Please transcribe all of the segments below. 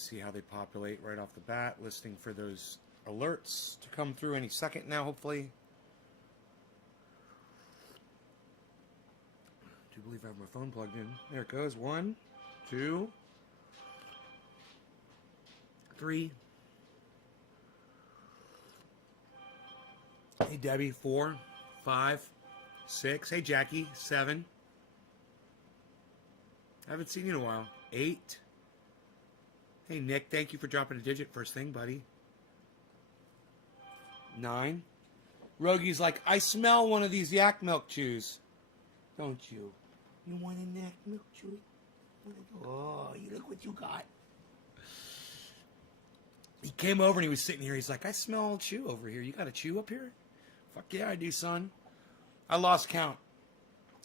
see how they populate right off the bat. Listening for those alerts to come through any second now, hopefully. I do believe I have my phone plugged in. There it goes. 1, 2, 3. Hey, Debbie. 4, 5, 6. Hey, Jackie. 7. I haven't seen you in a while. 8. Hey, Nick. Thank you for dropping a digit first thing, buddy. 9. Rogi's like, I smell one of these yak milk chews. Don't you? You want a yak milk chew? Oh, you look what you got. He came over and he was sitting here. He's like, I smell chew over here. You got a chew up here? Fuck yeah, I do, son. I lost count.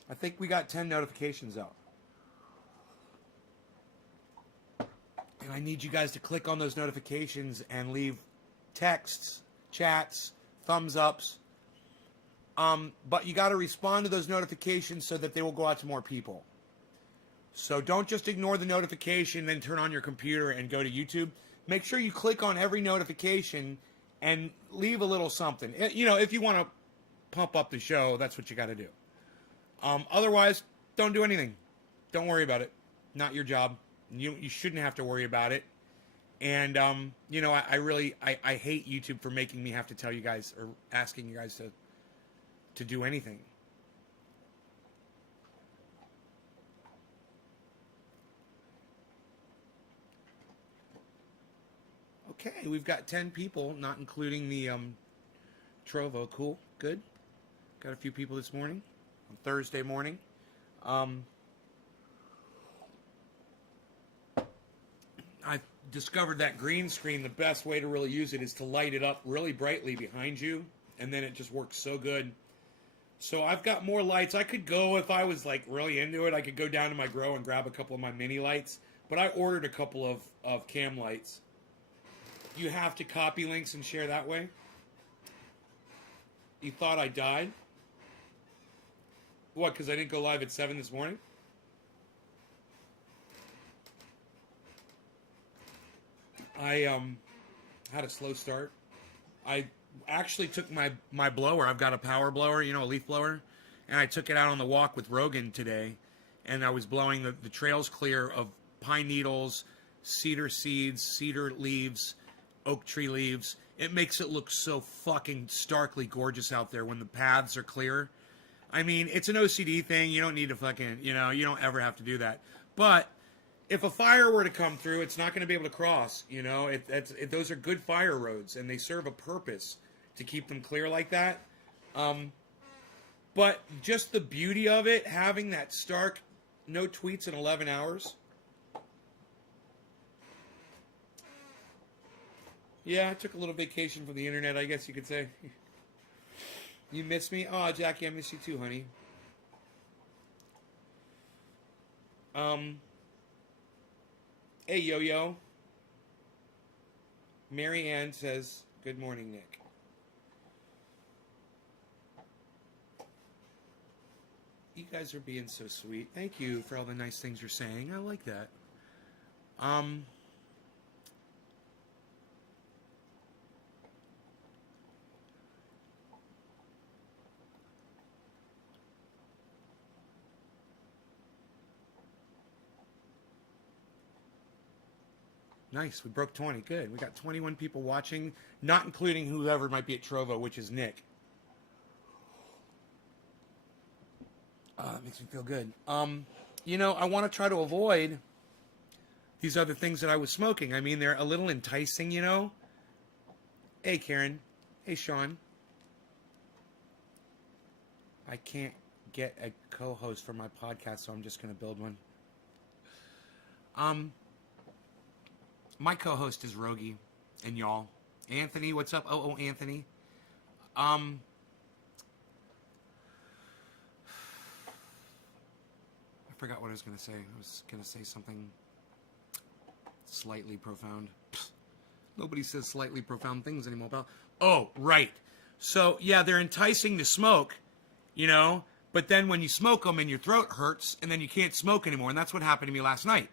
I think we got 10 notifications out. And I need you guys to click on those notifications and leave texts, chats, thumbs ups. But you got to respond to those notifications so that they will go out to more people. So don't just ignore the notification, then turn on your computer and go to YouTube. Make sure you click on every notification and leave a little something. You know, if you want to pump up the show, that's what you got to do. Otherwise, don't do anything. Don't worry about it. Not your job. You shouldn't have to worry about it. And, you know, I hate YouTube for making me have to tell you guys or asking you guys to do anything. Okay, we've got 10 people, not including the Trovo. Cool, good. Got a few people this morning, on Thursday morning. I've discovered that green screen, the best way to really use it is to light it up really brightly behind you, and then it just works so good. So I've got more lights. I could go, if I was like really into it, I could go down to my grow and grab a couple of my mini lights, but I ordered a couple of cam lights. You have to copy links and share that way. You thought I died? What, because I didn't go live at 7 this morning? I had a slow start. I actually took my blower. I've got a power blower, you know, a leaf blower. And I took it out on the walk with Rogan today. And I was blowing the trails clear of pine needles, cedar seeds, cedar leaves, oak tree leaves. It makes it look so fucking starkly gorgeous out there when the paths are clear. I mean, it's an OCD thing. You don't need to fucking, you know, you don't ever have to do that. But if a fire were to come through, it's not going to be able to cross, you know. Those are good fire roads, and they serve a purpose to keep them clear like that. But just the beauty of it, having that stark, no tweets in 11 hours. Yeah, I took a little vacation from the internet, I guess you could say. You miss me? Oh, Jackie, I miss you too, honey. Hey, Yo-Yo. Mary Ann says, good morning, Nick. You guys are being so sweet. Thank you for all the nice things you're saying. I like that. Nice. We broke 20. Good. We got 21 people watching, not including whoever might be at Trovo, which is Nick. It makes me feel good. You know, I want to try to avoid these other things that I was smoking. I mean, they're a little enticing, you know. Hey, Karen. Hey, Sean. I can't get a co-host for my podcast, so I'm just going to build one. My co-host is Rogi and y'all. Anthony, what's up? Oh, Anthony. I forgot what I was going to say. I was going to say something slightly profound. Nobody says slightly profound things anymore, pal. Oh, right. So, yeah, they're enticing to smoke, you know, but then when you smoke them and your throat hurts and then you can't smoke anymore, and that's what happened to me last night.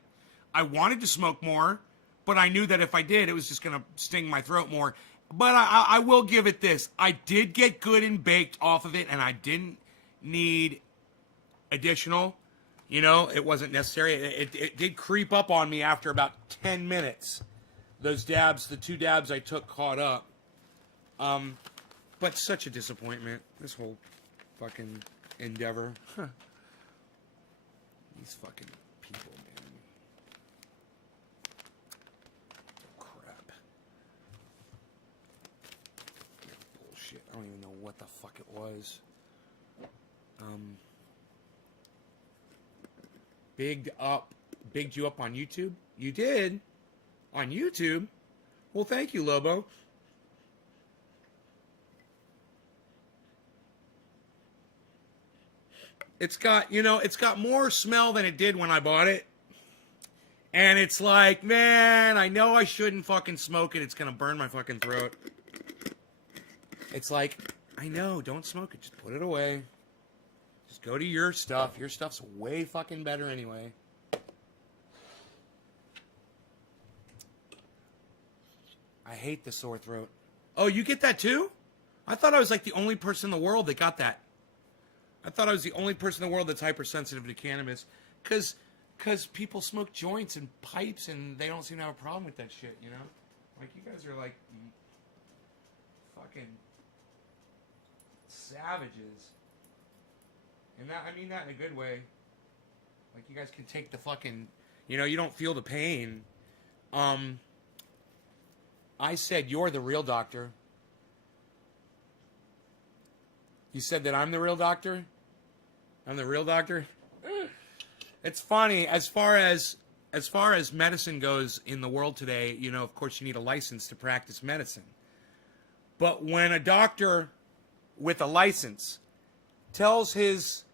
I wanted to smoke more, but I knew that if I did, it was just going to sting my throat more. But I will give it this. I did get good and baked off of it, and I didn't need additional. You know, it wasn't necessary. It did creep up on me after about 10 minutes. Those dabs, the 2 dabs I took caught up. But such a disappointment, this whole fucking endeavor. Huh. These fucking people, man. Crap. Bullshit. I don't even know what the fuck it was. Bigged you up on YouTube? You did? On YouTube? Well, thank you, Lobo. It's got, it's got more smell than it did when I bought it. And it's like, man, I know I shouldn't fucking smoke it. It's going to burn my fucking throat. It's like, I know, don't smoke it. Just put it away. Just go to your stuff. Your stuff's way fucking better anyway. I hate the sore throat. Oh, you get that too? I thought I was like the only person in the world that got that. I thought I was the only person in the world that's hypersensitive to cannabis. Because people smoke joints and pipes and they don't seem to have a problem with that shit, you know? Like, you guys are like fucking savages. And that, I mean that in a good way. Like, you guys can take the fucking, you don't feel the pain. I said, you're the real doctor. You said that I'm the real doctor? I'm the real doctor? It's funny, as far as medicine goes in the world today, of course you need a license to practice medicine. But when a doctor with a license tells his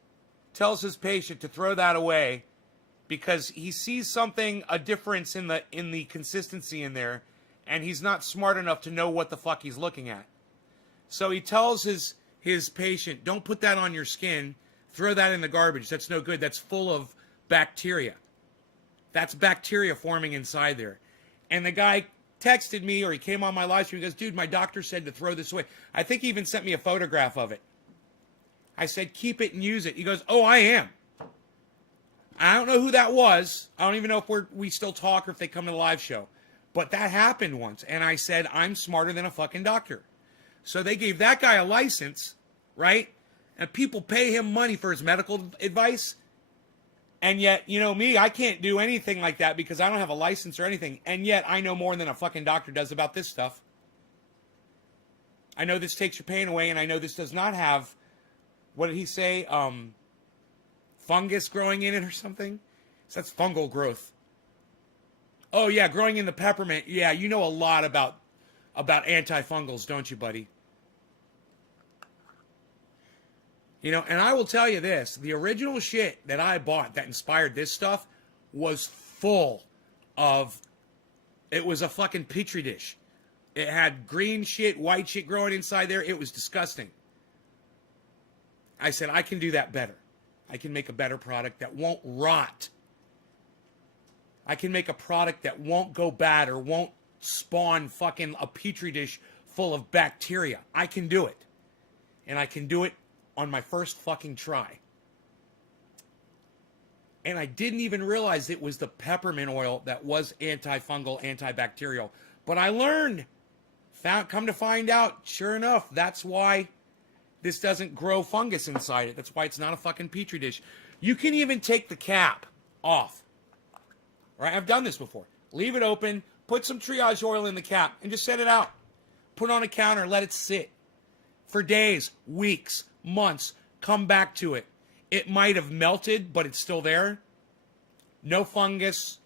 patient to throw that away because he sees a difference in the consistency in there, and he's not smart enough to know what the fuck he's looking at. So he tells his patient, don't put that on your skin, throw that in the garbage. That's no good. That's full of bacteria. That's bacteria forming inside there. And the guy texted me, or he came on my live stream, he goes, dude, my doctor said to throw this away. I think he even sent me a photograph of it. I said, keep it and use it. He goes, oh, I am. I don't know who that was. I don't even know if we still talk or if they come to the live show. But that happened once. And I said, I'm smarter than a fucking doctor. So they gave that guy a license, right? And people pay him money for his medical advice. And yet, me, I can't do anything like that because I don't have a license or anything. And yet, I know more than a fucking doctor does about this stuff. I know this takes your pain away, and I know this does not have, what did he say, fungus growing in it or something? So that's fungal growth. Oh, yeah, growing in the peppermint. Yeah, you know a lot about antifungals, don't you, buddy? And I will tell you this, the original shit that I bought that inspired this stuff was full of, it was a fucking petri dish. It had green shit, white shit growing inside there. It was disgusting. I said, I can do that better. I can make a better product that won't rot. I can make a product that won't go bad or won't spawn fucking a petri dish full of bacteria. I can do it. And I can do it on my first fucking try. And I didn't even realize it was the peppermint oil that was antifungal, antibacterial. But I learned. Come to find out, sure enough, that's why this doesn't grow fungus inside it. That's why it's not a fucking petri dish. You can even take the cap off. Right? I've done this before. Leave it open, put some triage oil in the cap, and just set it out. Put it on a counter, let it sit. For days, weeks, months, come back to it. It might have melted, but it's still there. No fungus,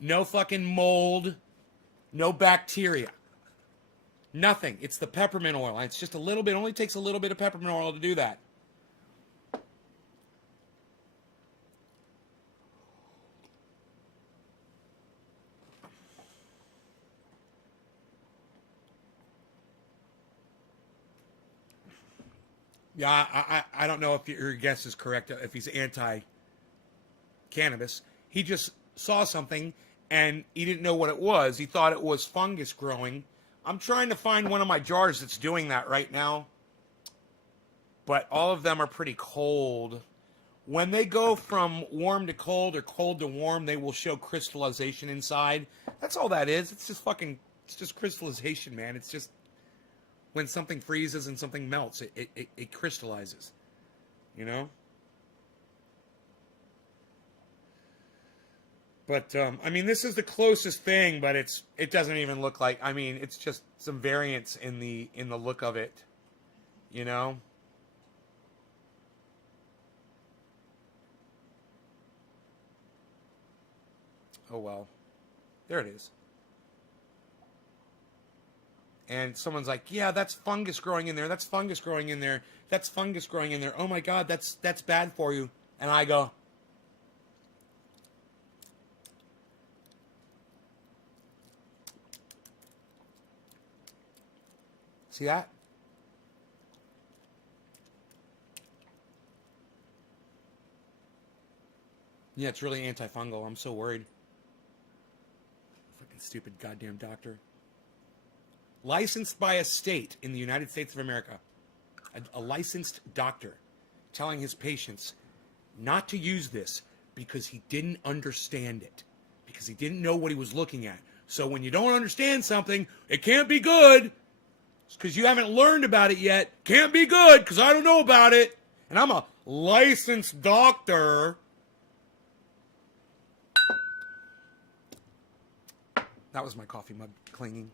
no fucking mold, no bacteria. Nothing. It's the peppermint oil. It's just a little bit, only takes a little bit of peppermint oil to do that. Yeah, I don't know if your guess is correct, if he's anti-cannabis. He just saw something and he didn't know what it was. He thought it was fungus growing. I'm trying to find one of my jars that's doing that right now, but all of them are pretty cold. When they go from warm to cold or cold to warm, they will show crystallization inside. That's all that is. It's just crystallization, man. It's just when something freezes and something melts, it crystallizes, you know? But, I mean, this is the closest thing, but it doesn't even look like, I mean, it's just some variance in the look of it, you know? Oh, well. There it is. And someone's like, yeah, that's fungus growing in there. That's fungus growing in there. That's fungus growing in there. Oh, my God, that's bad for you. And I go, see that? Yeah, it's really antifungal. I'm so worried. Fucking stupid goddamn doctor. Licensed by a state in the United States of America. A licensed doctor telling his patients not to use this because he didn't understand it. Because he didn't know what he was looking at. So when you don't understand something, it can't be good. Because you haven't learned about it yet. Can't be good because I don't know about it. And I'm a licensed doctor. That was my coffee mug clinging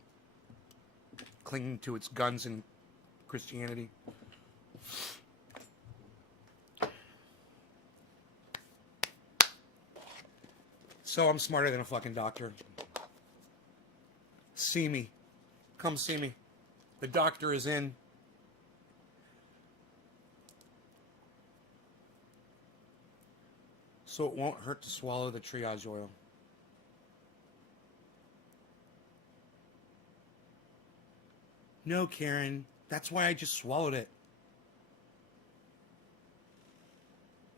to its guns in Christianity. So I'm smarter than a fucking doctor. See me. Come see me. The doctor is in. So it won't hurt to swallow the triage oil. No, Karen. That's why I just swallowed it.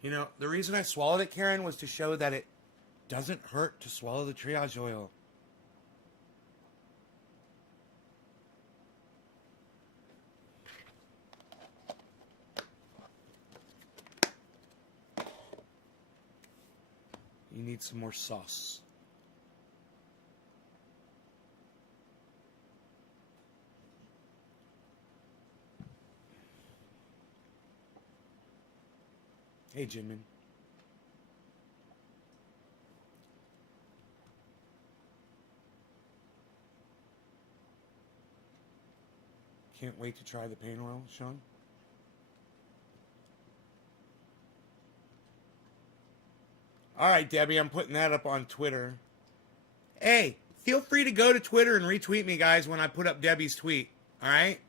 You know, the reason I swallowed it, Karen, was to show that it doesn't hurt to swallow the triage oil. You need some more sauce. Hey, Jinmin. Can't wait to try the pain oil, Sean. All right, Debbie, I'm putting that up on Twitter. Hey, feel free to go to Twitter and retweet me, guys, when I put up Debbie's tweet. All right?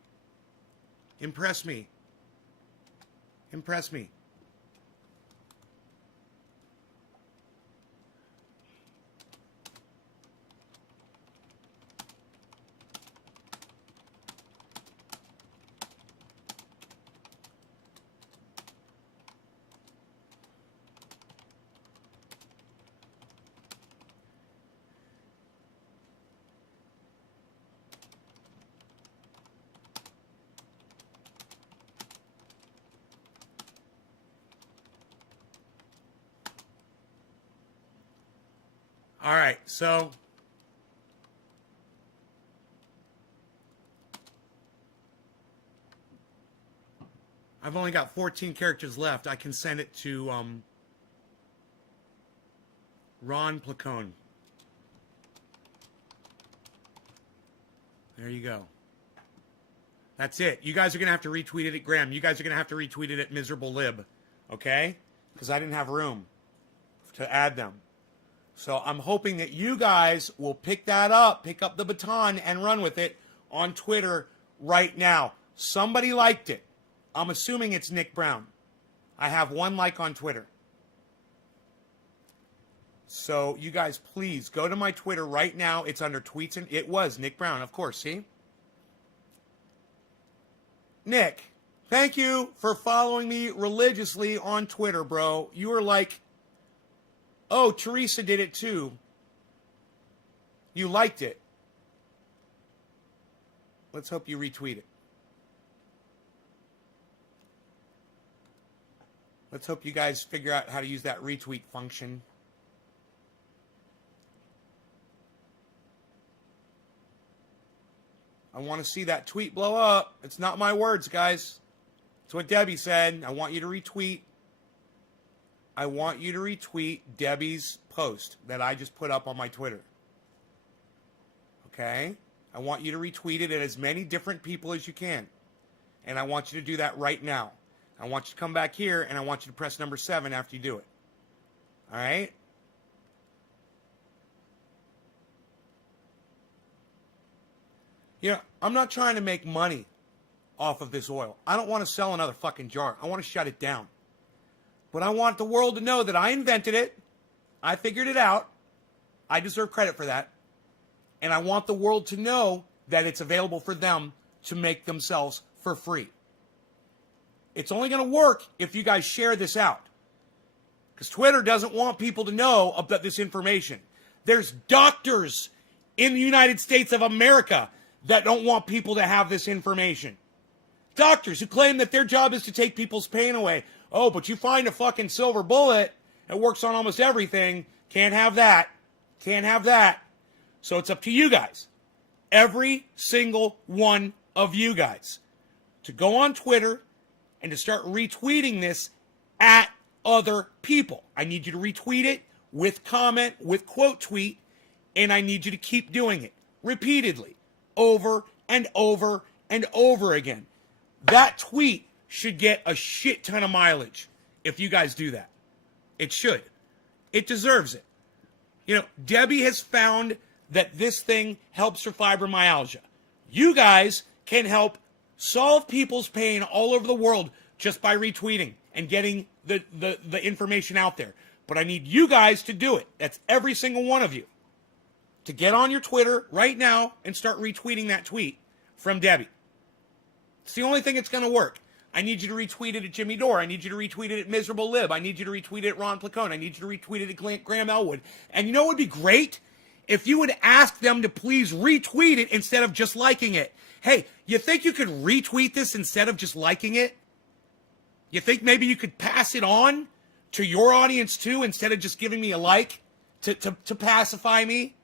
Impress me. Impress me. All right, so I've only got 14 characters left. I can send it to Ron Placone. There you go. That's it. You guys are going to have to retweet it at Graham. You guys are going to have to retweet it at Miserable Lib. Okay? Because I didn't have room to add them. So I'm hoping that you guys will pick that up, pick up the baton, and run with it on Twitter right now. Somebody liked it. I'm assuming it's Nick Brown. I have one like on Twitter. So you guys, please go to my Twitter right now. It's under tweets, and it was Nick Brown, of course. See? Nick, thank you for following me religiously on Twitter, bro. You were like, oh, Teresa did it too. You liked it. Let's hope you retweet it. Let's hope you guys figure out how to use that retweet function. I want to see that tweet blow up. It's not my words, guys. It's what Debbie said. I want you to retweet. I want you to retweet Debbie's post that I just put up on my Twitter. Okay? I want you to retweet it at as many different people as you can. And I want you to do that right now. I want you to come back here, and I want you to press number 7 after you do it. All right? You know, I'm not trying to make money off of this oil. I don't want to sell another fucking jar. I want to shut it down. But I want the world to know that I invented it. I figured it out. I deserve credit for that. And I want the world to know that it's available for them to make themselves for free. It's only going to work if you guys share this out. Because Twitter doesn't want people to know about this information. There's doctors in the United States of America that don't want people to have this information. Doctors who claim that their job is to take people's pain away. Oh, but you find a fucking silver bullet, it works on almost everything. Can't have that. Can't have that. So it's up to you guys. Every single one of you guys to go on Twitter and to start retweeting this at other people. I need you to retweet it with comment, with quote tweet, and I need you to keep doing it repeatedly, over and over and over again. That tweet should get a shit ton of mileage if you guys do that. It should. It deserves it. You know, Debbie has found that this thing helps for fibromyalgia. You guys can help solve people's pain all over the world just by retweeting and getting the information out there. But I need you guys to do it. That's every single one of you. To get on your Twitter right now and start retweeting that tweet from Debbie. It's the only thing that's going to work. I need you to retweet it at Jimmy Dore. I need you to retweet it at Miserable Lib. I need you to retweet it at Ron Placone. I need you to retweet it at Graham Elwood. And you know what would be great? If you would ask them to please retweet it instead of just liking it. Hey, you think you could retweet this instead of just liking it? You think maybe you could pass it on to your audience too instead of just giving me a like to pacify me?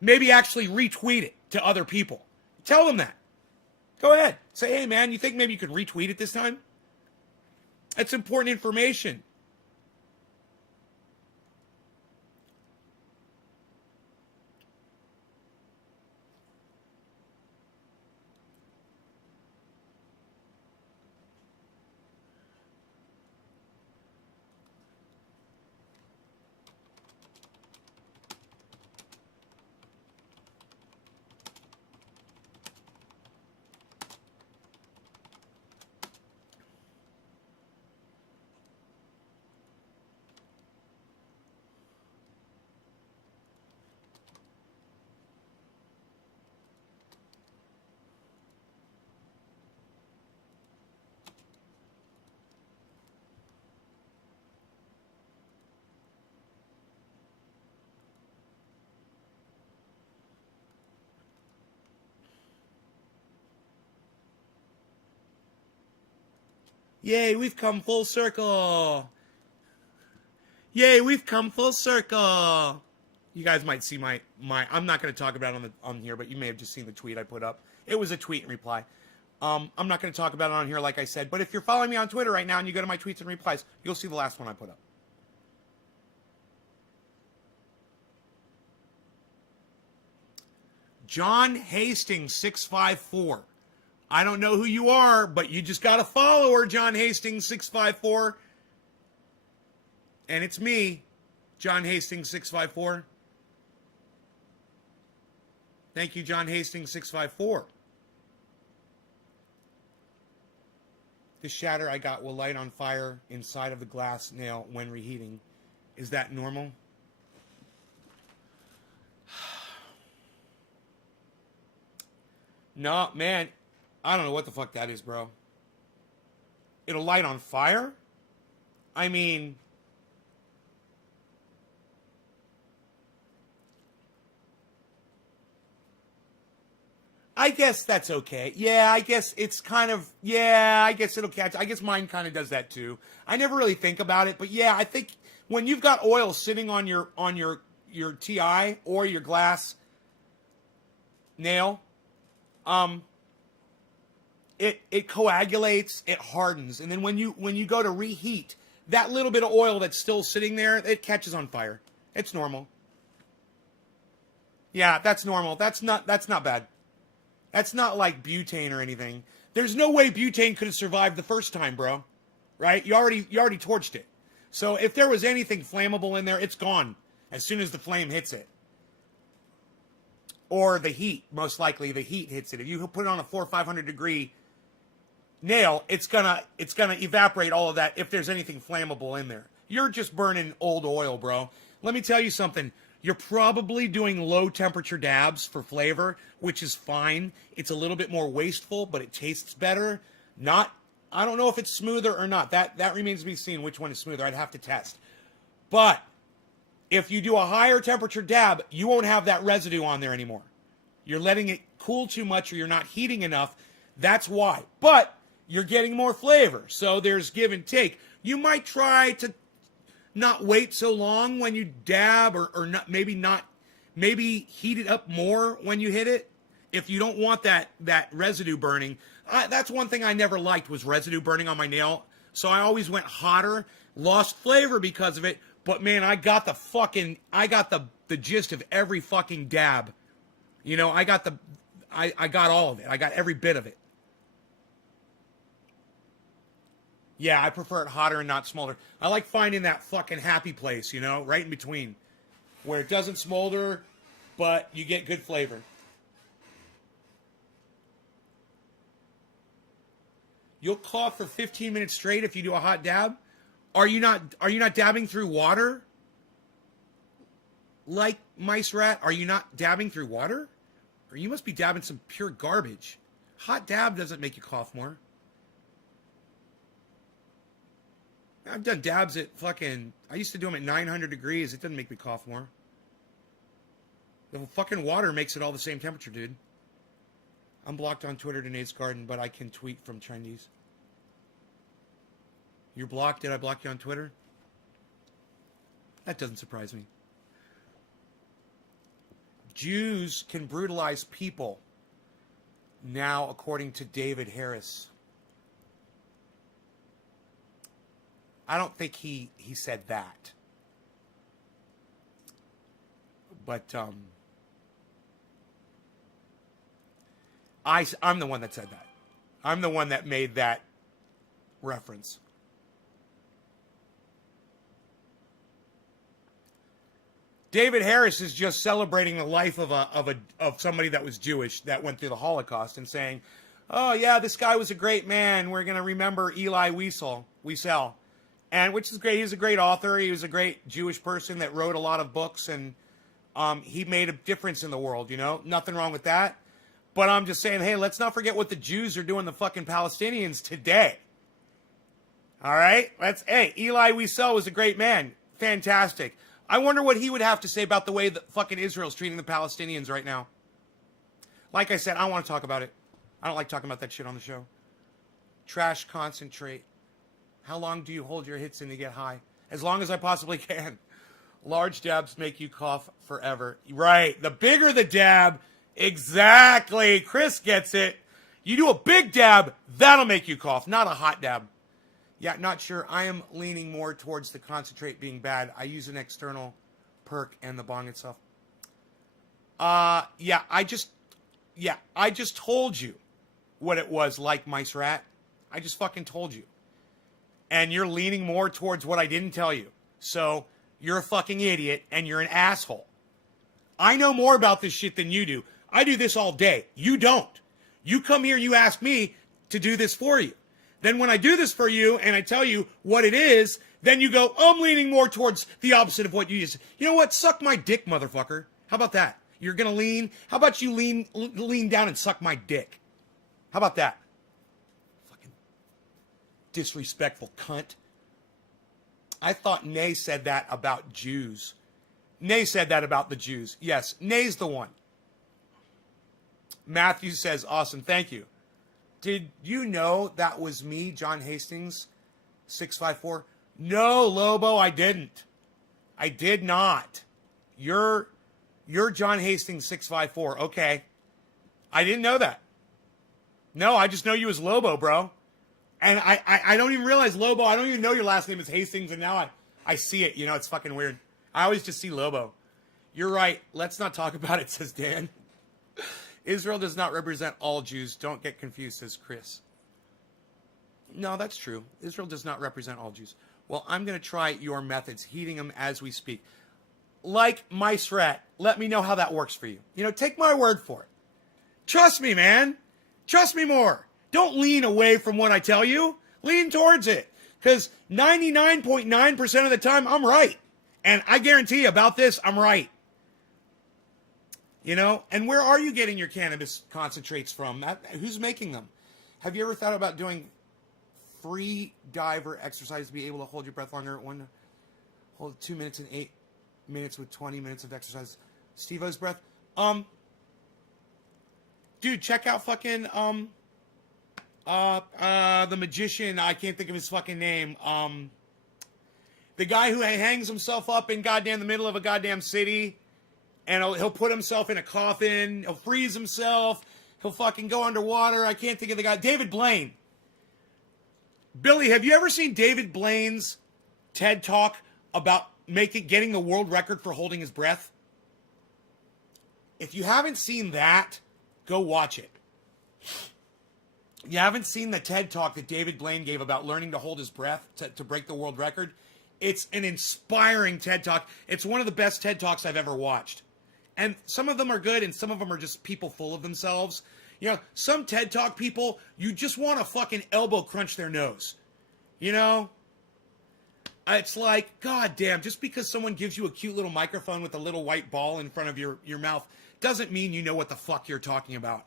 Maybe actually retweet it to other people. Tell them that. Go ahead. Say, hey, man, you think maybe you could retweet it this time? That's important information. Yay, we've come full circle. Yay, we've come full circle. You guys might see my I'm not going to talk about it on here, but you may have just seen the tweet I put up. It was a tweet and reply. I'm not going to talk about it on here like I said, but if you're following me on Twitter right now and you go to my tweets and replies, you'll see the last one I put up. John Hastings 654. I don't know who you are, but you just got a follower, John Hastings 654. And it's me, John Hastings 654. Thank you, John Hastings 654. The shatter I got will light on fire inside of the glass nail when reheating. Is that normal? No, man. I don't know what the fuck that is, bro. It'll light on fire? I mean... I guess that's okay. Yeah, I guess it's kind of, yeah, I guess it'll catch. I guess mine kind of does that too. I never really think about it, but yeah, I think when you've got oil sitting on your TI or your glass nail, it coagulates, it hardens, and then when you go to reheat, that little bit of oil that's still sitting there, it catches on fire. It's normal. Yeah, that's normal. That's not bad. That's not like butane or anything. There's no way butane could have survived the first time, bro. Right? You already torched it. So if there was anything flammable in there, it's gone as soon as the flame hits it. Or the heat, most likely the heat hits it. If you put it on a 400 or 500 degree nail, it's gonna evaporate all of that if there's anything flammable in there. You're just burning old oil, bro. Let me tell you something. You're probably doing low temperature dabs for flavor, which is fine. It's a little bit more wasteful, but it tastes better. I don't know if it's smoother or not. That remains to be seen which one is smoother. I'd have to test. But if you do a higher temperature dab, you won't have that residue on there anymore. You're letting it cool too much or you're not heating enough. That's why. But you're getting more flavor. So there's give and take. You might try to not wait so long when you dab or maybe heat it up more when you hit it. If you don't want that residue burning. That's one thing I never liked was residue burning on my nail. So I always went hotter, lost flavor because of it. But man, I got the gist of every fucking dab. You know, I got all of it. I got every bit of it. Yeah, I prefer it hotter and not smolder. I like finding that fucking happy place, you know, right in between. Where it doesn't smolder, but you get good flavor. You'll cough for 15 minutes straight if you do a hot dab? Are you not dabbing through water? Like Mice Rat, are you not dabbing through water? Or you must be dabbing some pure garbage. Hot dab doesn't make you cough more. I've done dabs at I used to do them at 900 degrees. It doesn't make me cough more. The fucking water makes it all the same temperature, dude. I'm blocked on Twitter to Nate's Garden, but I can tweet from Chinese. You're blocked? Did I block you on Twitter? That doesn't surprise me. Jews can brutalize people now, according to David Harris. I don't think he said that. But I'm the one that said that. I'm the one that made that reference. David Harris is just celebrating the life of somebody that was Jewish that went through the Holocaust and saying, "Oh yeah, this guy was a great man. We're going to remember Elie Wiesel." And which is great. He's a great author. He was a great Jewish person that wrote a lot of books, and he made a difference in the world, you know? Nothing wrong with that. But I'm just saying, hey, let's not forget what the Jews are doing to fucking Palestinians today. All right? Hey, Elie Wiesel was a great man. Fantastic. I wonder what he would have to say about the way that fucking Israel's treating the Palestinians right now. Like I said, I don't want to talk about it. I don't like talking about that shit on the show. Trash concentrate. How long do you hold your hits in to get high? As long as I possibly can. Large dabs make you cough forever. Right. The bigger the dab. Exactly. Chris gets it. You do a big dab, that'll make you cough, not a hot dab. Yeah, not sure. I am leaning more towards the concentrate being bad. I use an external perk and the bong itself. I just told you what it was like, Mice Rat. I just fucking told you. And you're leaning more towards what I didn't tell you. So you're a fucking idiot and you're an asshole. I know more about this shit than you do. I do this all day. You don't. You come here, you ask me to do this for you. Then when I do this for you and I tell you what it is, then you go, oh, I'm leaning more towards the opposite of what you just. You know what? Suck my dick, motherfucker. How about that? You're going to lean? How about you lean down and suck my dick? How about that? Disrespectful cunt. I thought Nay said that about Jews. Nay said that about the Jews. Yes, Nay's the one. Matthew says, awesome, thank you. Did you know that was me, John Hastings, 654? No, Lobo, I didn't. I did not. You're John Hastings 654. Okay. I didn't know that. No, I just know you as Lobo, bro. And I don't even realize Lobo. I don't even know your last name is Hastings, and now I see it. You know, it's fucking weird. I always just see Lobo. You're right. Let's not talk about it, says Dan. Israel does not represent all Jews. Don't get confused, says Chris. No, that's true. Israel does not represent all Jews. Well, I'm going to try your methods, heating them as we speak. Like Mice Rat, let me know how that works for you. You know, take my word for it. Trust me, man. Trust me more. Don't lean away from what I tell you. Lean towards it. Because 99.9% of the time, I'm right. And I guarantee you about this, I'm right. You know? And where are you getting your cannabis concentrates from? Who's making them? Have you ever thought about doing free diver exercise to be able to hold your breath longer? Hold 2 minutes and 8 minutes with 20 minutes of exercise. Steve-O's breath. Dude, check out fucking the magician. I can't think of his fucking name. The guy who hangs himself up in goddamn the middle of a goddamn city, and he'll put himself in a coffin. He'll freeze himself. He'll fucking go underwater. I can't think of the guy. David Blaine. Billy, have you ever seen David Blaine's TED Talk about getting the world record for holding his breath? If you haven't seen that, go watch it. You haven't seen the TED Talk that David Blaine gave about learning to hold his breath to break the world record? It's an inspiring TED Talk. It's one of the best TED Talks I've ever watched. And some of them are good, and some of them are just people full of themselves. You know, some TED Talk people, you just want to fucking elbow crunch their nose. You know? It's like, god damn, just because someone gives you a cute little microphone with a little white ball in front of your mouth doesn't mean you know what the fuck you're talking about.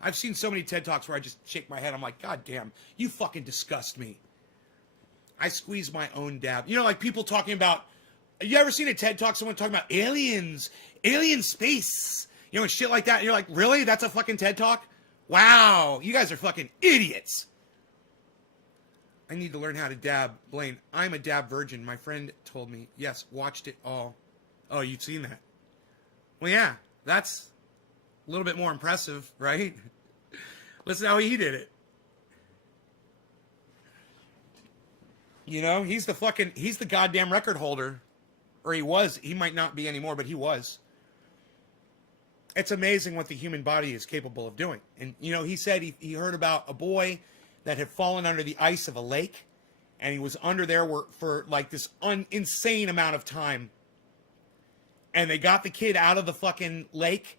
I've seen so many TED Talks where I just shake my head. I'm like, god damn, you fucking disgust me. I squeeze my own dab. You know, like people talking about, you ever seen a TED Talk, someone talking about aliens, alien space, you know, and shit like that. And you're like, really? That's a fucking TED Talk? Wow, you guys are fucking idiots. I need to learn how to dab. Blaine, I'm a dab virgin. My friend told me. Yes, watched it all. Oh, you've seen that? Well, yeah, that's a little bit more impressive, right? Listen how he did it. You know, he's the goddamn record holder. Or he was. He might not be anymore, but he was. It's amazing what the human body is capable of doing. And, you know, he said he heard about a boy that had fallen under the ice of a lake. And he was under there for like this insane amount of time. And they got the kid out of the fucking lake.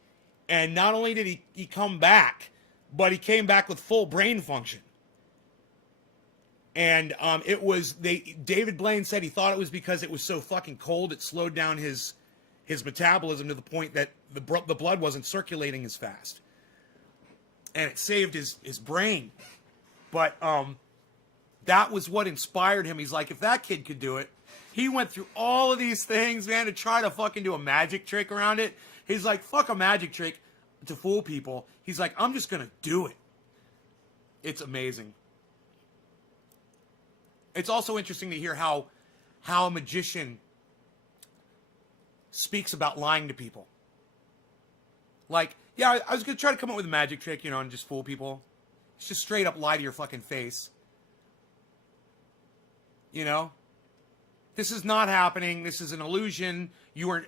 And not only did he come back, but he came back with full brain function. And David Blaine said he thought it was because it was so fucking cold, it slowed down his metabolism to the point that the blood wasn't circulating as fast. And it saved his brain. But that was what inspired him. He's like, if that kid could do it, he went through all of these things, man, to try to fucking do a magic trick around it. He's like, fuck a magic trick to fool people. He's like, I'm just going to do it. It's amazing. It's also interesting to hear how a magician speaks about lying to people. Like, yeah, I was going to try to come up with a magic trick, you know, and just fool people. It's just straight up lie to your fucking face. You know? This is not happening. This is an illusion.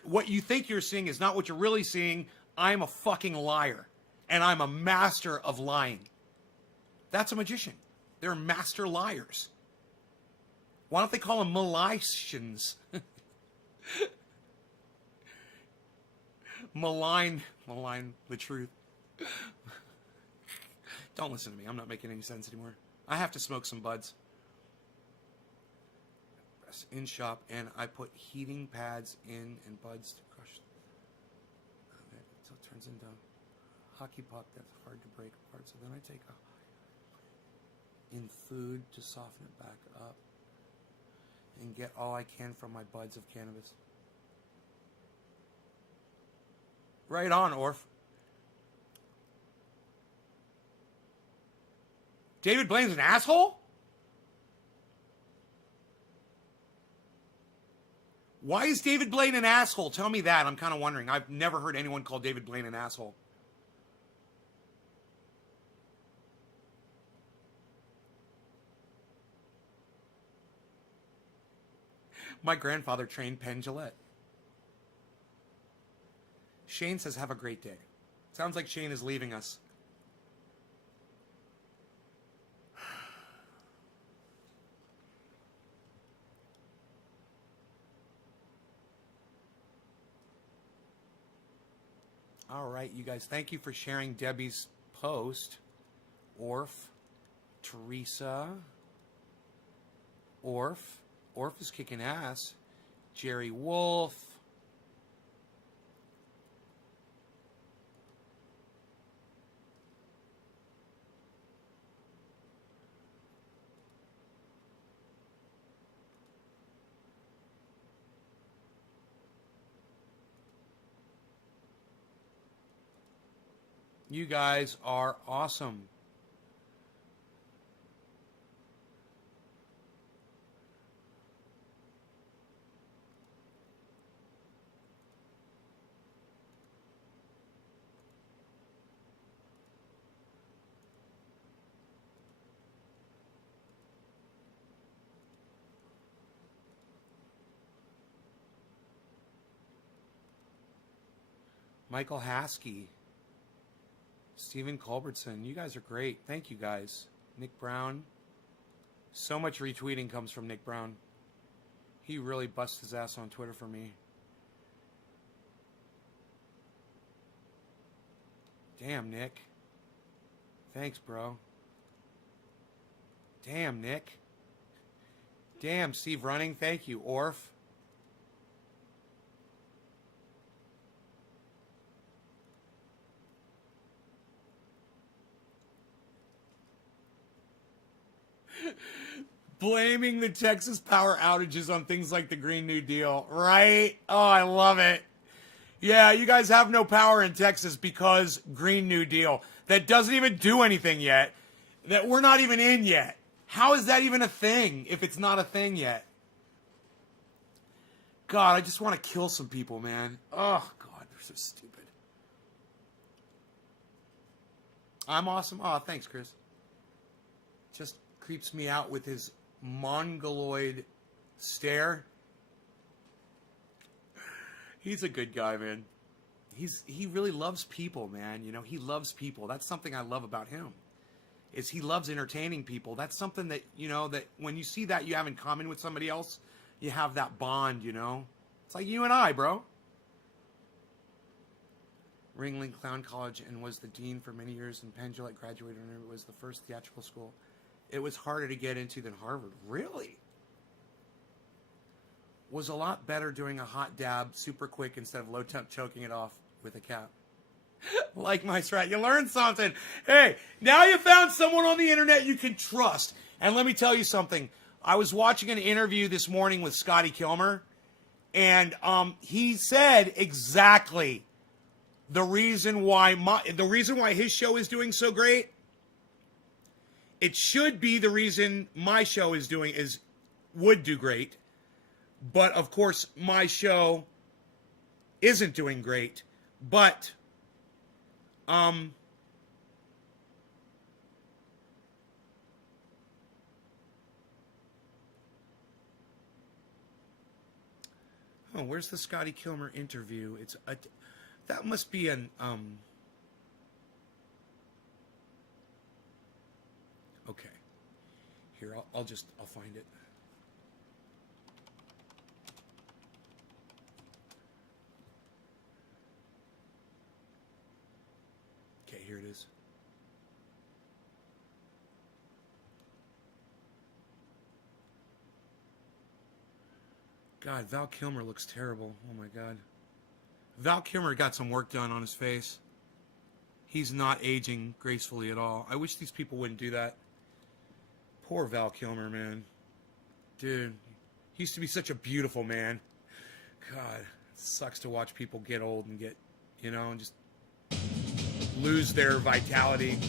What you think you're seeing is not what you're really seeing. I'm a fucking liar. And I'm a master of lying. That's a magician. They're master liars. Why don't they call them Malicians? Malign the truth. Don't listen to me. I'm not making any sense anymore. I have to smoke some buds. In shop, and I put heating pads in and buds to crush. Okay, so it turns into hockey puck that's hard to break apart. So then I take in food to soften it back up and get all I can from my buds of cannabis. Right on, Orf. David Blaine's an asshole? Why is David Blaine an asshole? Tell me that. I'm kind of wondering. I've never heard anyone call David Blaine an asshole. My grandfather trained Penn Jillette. Shane says, have a great day. Sounds like Shane is leaving us. All right, you guys. Thank you for sharing Debbie's post. Orf, Teresa, Orf. Orf is kicking ass. Jerry Wolf. You guys are awesome. Michael Haskey. Stephen Culbertson, you guys are great. Thank you guys. Nick Brown. So much retweeting comes from Nick Brown. He really busts his ass on Twitter for me. Damn, Nick. Thanks, bro. Damn, Nick. Damn, Steve Running. Thank you, Orf. Blaming the Texas power outages on things like the Green New Deal, right? Oh, I love it. Yeah, you guys have no power in Texas because Green New Deal. That doesn't even do anything yet. That we're not even in yet. How is that even a thing if it's not a thing yet? God, I just want to kill some people, man. Oh, God, they're so stupid. I'm awesome. Oh, thanks, Chris. Just creeps me out with his mongoloid stare. He's a good guy, man. He really loves people, man. You know, he loves people. That's something I love about him. Is he loves entertaining people. That's something that, you know, that when you see that you have in common with somebody else, you have that bond, you know. It's like you and I, bro. Ringling Clown College and was the dean for many years, and Penn Jillette graduated and it was the first theatrical school. It was harder to get into than Harvard. Really? Was a lot better doing a hot dab super quick instead of low temp choking it off with a cap. Like my strat. You learned something. Hey, now you found someone on the internet you can trust. And let me tell you something. I was watching an interview this morning with Scotty Kilmer, and he said exactly the reason why his show is doing so great. It should be the reason my show would do great. But of course, my show isn't doing great. But oh, where's the Scotty Kilmer interview? That must be an okay. Here, I'll find it. Okay, here it is. God, Val Kilmer looks terrible. Oh my God. Val Kilmer got some work done on his face. He's not aging gracefully at all. I wish these people wouldn't do that. Poor Val Kilmer, man. Dude, he used to be such a beautiful man. God, it sucks to watch people get old and get, you know, and just lose their vitality.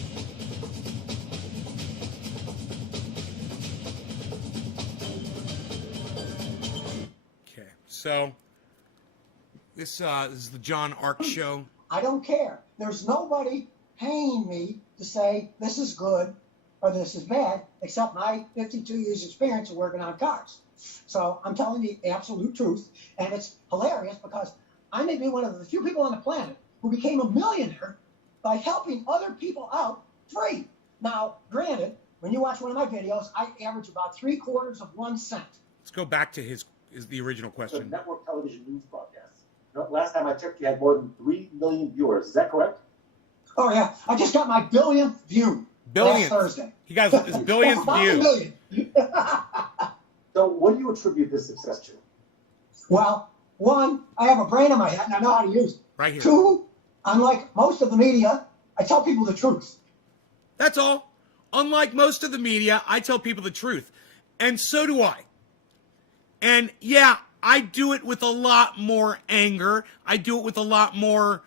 So this is the John Ark Show. I don't care. There's nobody paying me to say this is good or this is bad, except my 52 years experience of working on cars. So I'm telling the absolute truth, and it's hilarious because I may be one of the few people on the planet who became a millionaire by helping other people out free. Now, granted, when you watch one of my videos, I average about 3/4 cent. Let's go back to the original question. Network television news broadcasts. Last time I checked, you had more than 3 million viewers. Is that correct? Oh, yeah. I just got my billionth view last Thursday. He got his billionth view. So what do you attribute this success to? Well, one, I have a brain in my head and I know how to use it. Right here. Two, unlike most of the media, I tell people the truth. That's all. Unlike most of the media, I tell people the truth. And so do I. And yeah, I do it with a lot more anger. I do it with a lot more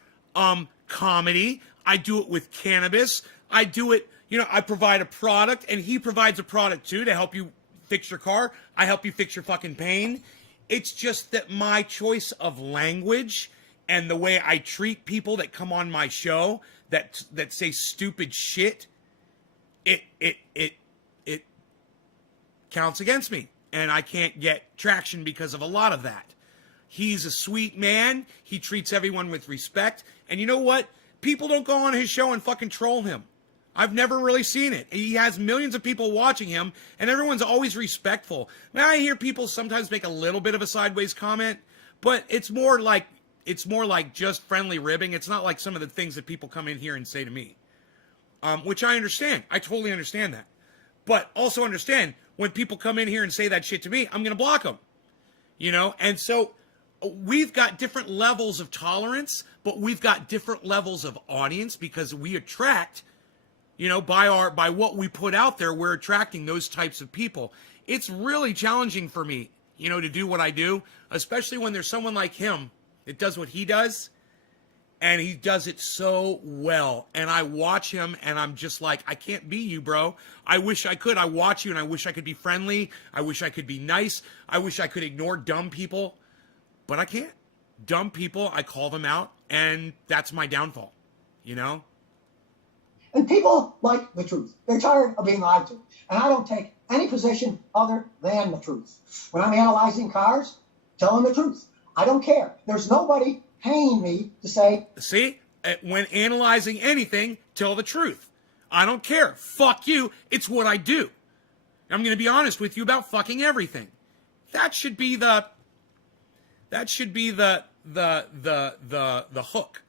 comedy. I do it with cannabis. I do it, I provide a product and he provides a product too to help you fix your car. I help you fix your fucking pain. It's just that my choice of language and the way I treat people that come on my show that say stupid shit, it counts against me. And I can't get traction because of a lot of that. He's a sweet man. He treats everyone with respect. And you know what? People don't go on his show and fucking troll him. I've never really seen it. He has millions of people watching him, and everyone's always respectful. Now, I hear people sometimes make a little bit of a sideways comment, but it's more like just friendly ribbing. It's not like some of the things that people come in here and say to me, which I understand. I totally understand that. But also understand, when people come in here and say that shit to me, I'm going to block them. And so we've got different levels of tolerance, but we've got different levels of audience because we attract, by what we put out there, we're attracting those types of people. It's really challenging for me, to do what I do, especially when there's someone like him that does what he does. And he does it so well. And I watch him and I'm just like, I can't be you, bro. I wish I could. I watch you and I wish I could be friendly. I wish I could be nice. I wish I could ignore dumb people. But I can't. Dumb people, I call them out. And that's my downfall, And people like the truth. They're tired of being lied to. And I don't take any position other than the truth. When I'm analyzing cars, tell them the truth. I don't care. There's nobody paying me to say. See, when analyzing anything, tell the truth. I don't care. Fuck you. It's what I do. I'm going to be honest with you about fucking everything. That should be the hook.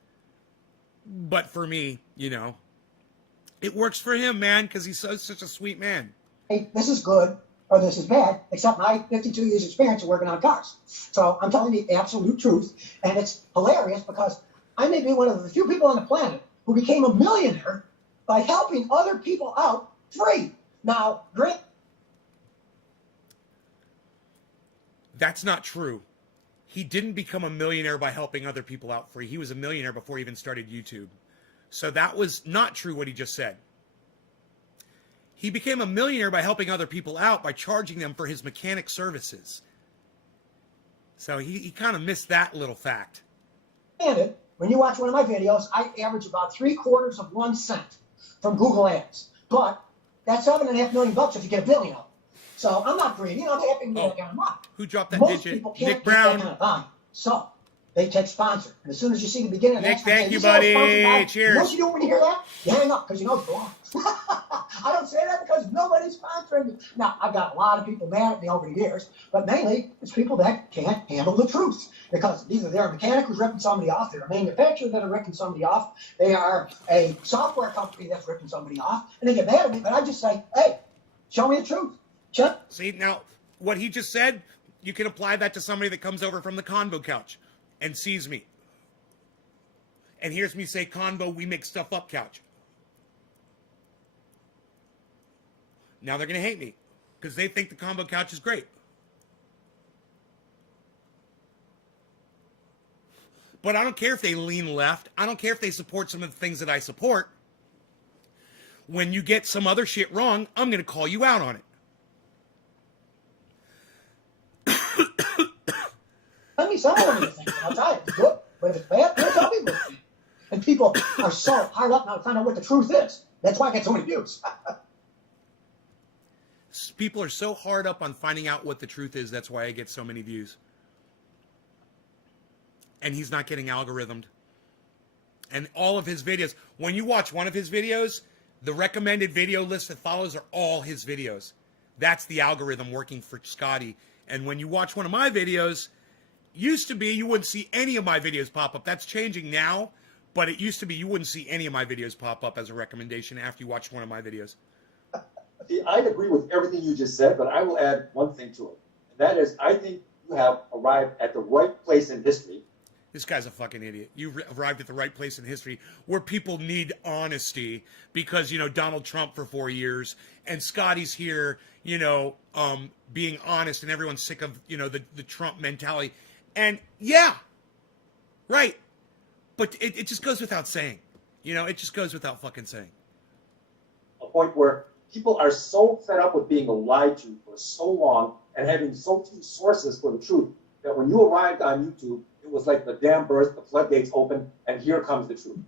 But for me, it works for him, man, because he's such a sweet man. Hey, this is good or this is bad, except my 52 years experience of working on cars. So I'm telling the absolute truth, and it's hilarious because I may be one of the few people on the planet who became a millionaire by helping other people out free. Now, great. That's not true. He didn't become a millionaire by helping other people out free. He was a millionaire before he even started YouTube. So that was not true what he just said. He became a millionaire by helping other people out by charging them for his mechanic services. So he kind of missed that little fact. Granted, when you watch one of my videos, I average about 3/4 cent from Google Ads. But that's $7.5 million if you get a billion of them. So I'm not greedy. I'm happy with that kind of money. Who dropped that Most digit? people can't Nick get Brown. that kind of volume. So they take sponsor. And as soon as you see the beginning of Nick, that, thank you, see how buddy. sponsored by- Cheers. You know what you do when you hear that? You hang up because you know it's wrong. I don't say that because nobody's sponsoring me. Now, I've got a lot of people mad at me over the years, but mainly it's people that can't handle the truth. Because either they're a mechanic who's ripping somebody off, they're a manufacturer that are ripping somebody off, they are a software company that's ripping somebody off, and they get mad at me, but I just say, hey, show me the truth. Check. See, now, what he just said, you can apply that to somebody that comes over from the Convo couch and sees me. And hears me say, Convo, we make stuff up couch. Now they're going to hate me because they think the Convo couch is great. But I don't care if they lean left. I don't care if they support some of the things that I support. When you get some other shit wrong, I'm going to call you out on it. Send me some of these things. I'll try it. It's good. But if it's bad, don't tell people it's bad. And people are so hard up now to find out what the truth is. That's why I get so many views. People are so hard up on finding out what the truth is. That's why I get so many views. And he's not getting algorithmed. And all of his videos, when you watch one of his videos, the recommended video list that follows are all his videos. That's the algorithm working for Scotty. And when you watch one of my videos, used to be you wouldn't see any of my videos pop up. That's changing now, but it used to be you wouldn't see any of my videos pop up as a recommendation after you watched one of my videos. See, I'd agree with everything you just said, but I will add one thing to it. And that is, I think you have arrived at the right place in history. This guy's a fucking idiot. You've arrived at the right place in history where people need honesty because, Donald Trump for 4 years and Scotty's here, being honest and everyone's sick of, the Trump mentality. And yeah, right. But it just goes without saying, it just goes without fucking saying. A point where people are so fed up with being lied to for so long and having so few sources for the truth that when you arrived on YouTube, it was like the dam burst, the floodgates open, and here comes the truth.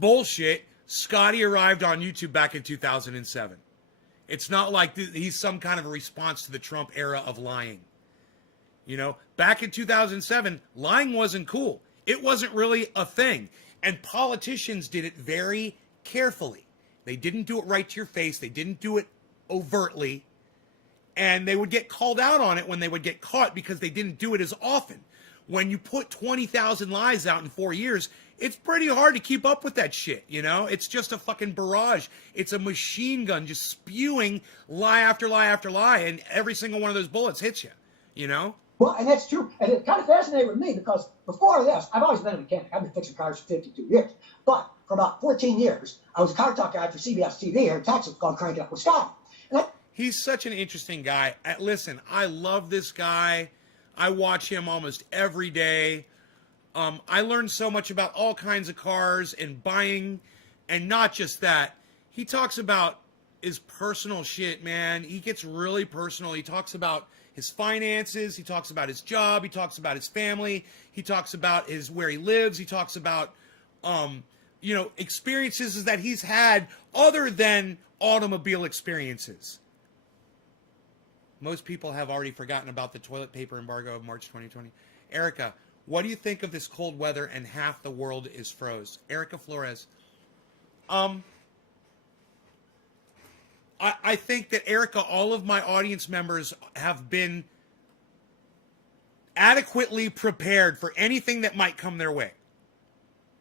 Bullshit. Scotty arrived on YouTube back in 2007. It's not like he's some kind of a response to the Trump era of lying. Back in 2007, lying wasn't cool. It wasn't really a thing. And politicians did it very carefully. They didn't do it right to your face. They didn't do it overtly. And they would get called out on it when they would get caught because they didn't do it as often. When you put 20,000 lies out in 4 years, it's pretty hard to keep up with that shit, It's just a fucking barrage. It's a machine gun just spewing lie after lie after lie, and every single one of those bullets hits you, Well, and that's true. And it kind of fascinated with me because before this, I've always been a mechanic. I've been fixing cars for 52 years. But for about 14 years, I was a car talk guy for CBS TV here in Texas called Crank It Up with Scott. He's such an interesting guy. Listen, I love this guy. I watch him almost every day. I learned so much about all kinds of cars and buying, and not just that. He talks about his personal shit, man. He gets really personal. He talks about his finances. He talks about his job. He talks about his family. He talks about where he lives. He talks about, experiences that he's had other than automobile experiences. Most people have already forgotten about the toilet paper embargo of March 2020. Erica, what do you think of this cold weather and half the world is froze? Erica Flores. I think that, Erica, all of my audience members have been adequately prepared for anything that might come their way.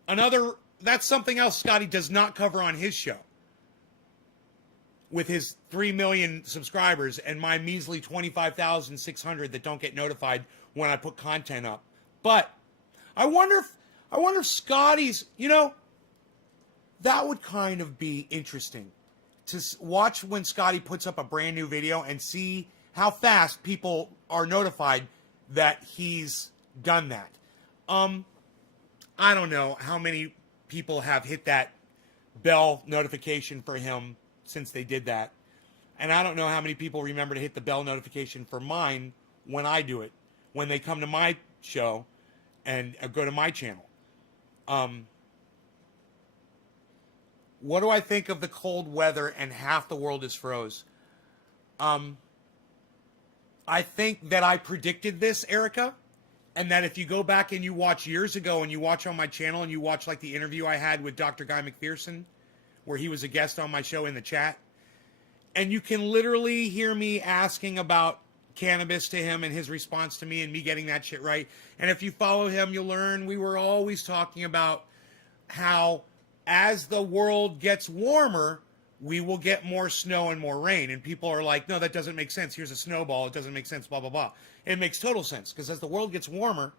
That's something else Scotty does not cover on his show. With his 3 million subscribers and my measly 25,600 that don't get notified when I put content up. But I wonder if Scotty's, that would kind of be interesting to watch when Scotty puts up a brand new video and see how fast people are notified that he's done that. I don't know how many people have hit that bell notification for him since they did that. And I don't know how many people remember to hit the bell notification for mine when I do it, when they come to my show and go to my channel. What do I think of the cold weather and half the world is froze? I think that I predicted this, Erica, and that if you go back and you watch years ago and you watch on my channel and you watch like the interview I had with Dr. Guy McPherson, where he was a guest on my show in the chat, and you can literally hear me asking about cannabis to him and his response to me and me getting that shit right. And if you follow him, you'll learn we were always talking about how as the world gets warmer, we will get more snow and more rain. And people are like, no, that doesn't make sense. Here's a snowball. It doesn't make sense, blah, blah, blah. It makes total sense because as the world gets warmer,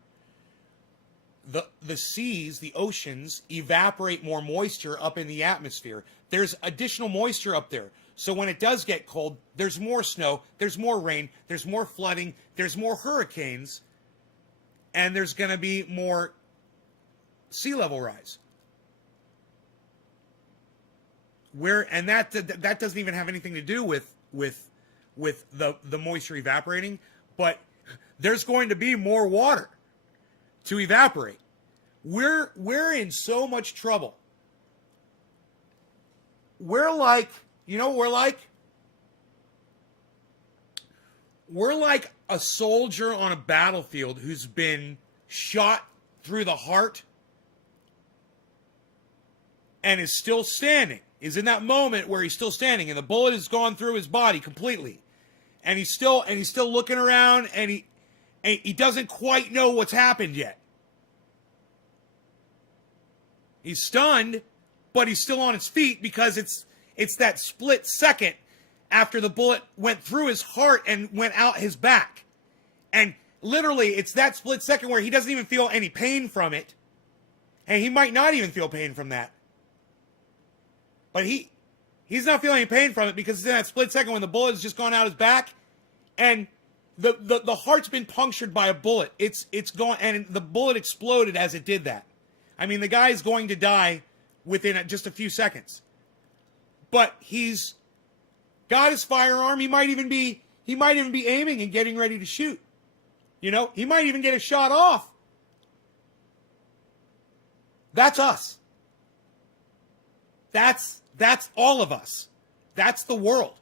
the seas, the oceans, evaporate more moisture up in the atmosphere. There's additional moisture up there. So when it does get cold, there's more snow, there's more rain, there's more flooding, there's more hurricanes, and there's going to be more sea level rise. And that doesn't even have anything to do with the moisture evaporating, but there's going to be more water to evaporate. We're in so much trouble. We're like, you know what we're like? We're like a soldier on a battlefield who's been shot through the heart and is still standing. Is in that moment where he's still standing and the bullet has gone through his body completely. And he's still looking around and he doesn't quite know what's happened yet. He's stunned, but he's still on his feet because it's that split second after the bullet went through his heart and went out his back. And literally, it's that split second where he doesn't even feel any pain from it. And he might not even feel pain from that. But he's not feeling any pain from it because it's in that split second when the bullet has just gone out his back and the heart's been punctured by a bullet. It's gone, and the bullet exploded as it did that. I mean, the guy is going to die within just a few seconds. But he's got his firearm. He might even be aiming and getting ready to shoot. You know, he might even get a shot off. That's us. That's all of us. That's the world.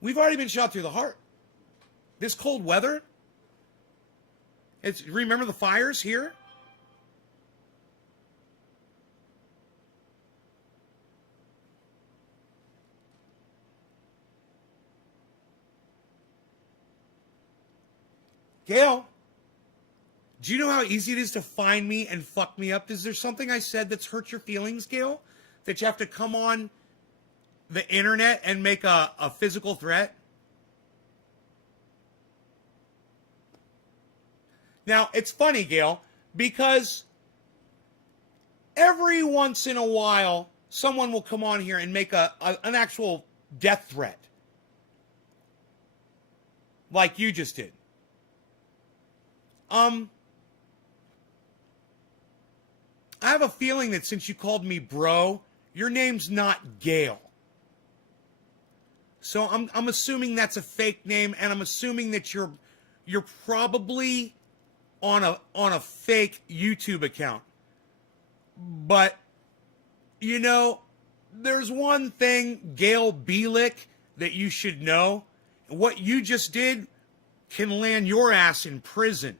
We've already been shot through the heart. This cold weather. Remember the fires here? Gail, do you know how easy it is to find me and fuck me up? Is there something I said that's hurt your feelings, Gail? That you have to come on the internet and make a physical threat? Now, it's funny, Gail, because every once in a while, someone will come on here and make an actual death threat. Like you just did. I have a feeling that since you called me bro, your name's not Gail. So I'm assuming that's a fake name, and I'm assuming that you're probably on a fake YouTube account. But you know, there's one thing, Gail Bielik, that you should know. What you just did can land your ass in prison.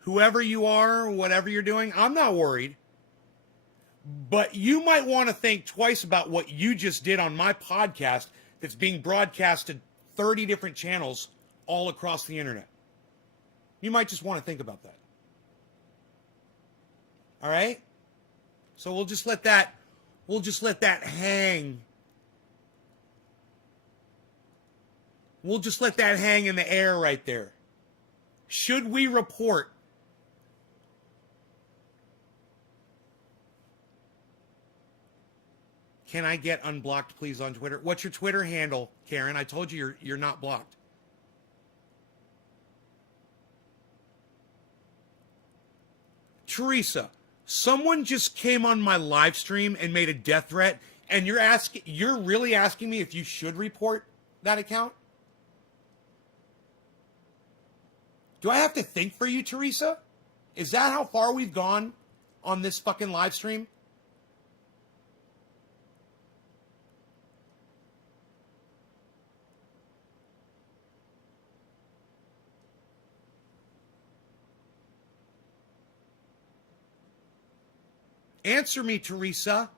Whoever you are, whatever you're doing, I'm not worried. But you might want to think twice about what you just did on my podcast that's being broadcast to 30 different channels all across the internet. You might just want to think about that. All right? So we'll just let that hang. We'll just let that hang in the air right there. Should we report? Can I get unblocked, please, on Twitter? What's your Twitter handle, Karen? I told you you're not blocked. Teresa, someone just came on my live stream and made a death threat, and you're really asking me if you should report that account? Do I have to think for you, Teresa? Is that how far we've gone on this fucking live stream? Answer me, Teresa.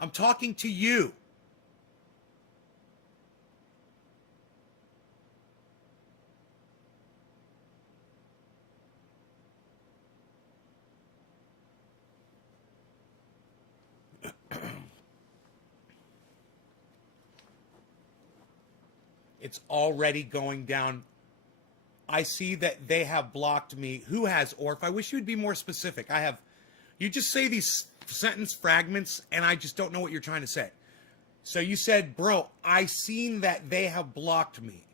I'm talking to you. It's already going down. I see that they have blocked me. Who has, Orf? I wish you would be more specific. You just say these sentence fragments, and I just don't know what you're trying to say. So you said, bro, I seen that they have blocked me.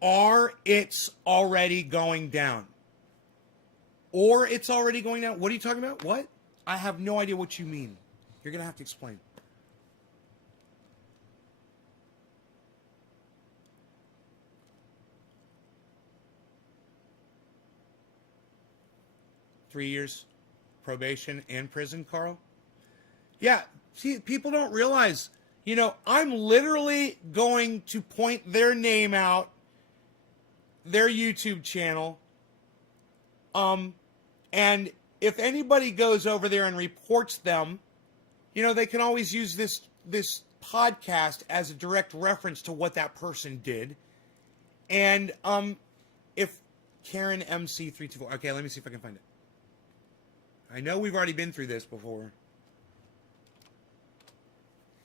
Or it's already going down. Or it's already going down. What are you talking about? What? I have no idea what you mean. You're going to have to explain. 3 years probation and prison, Carl. Yeah, see, people don't realize, I'm literally going to point their name out, their YouTube channel, and if anybody goes over there and reports them, they can always use this podcast as a direct reference to what that person did. And if Karen MC324, okay, let me see if I can find it. I know we've already been through this before.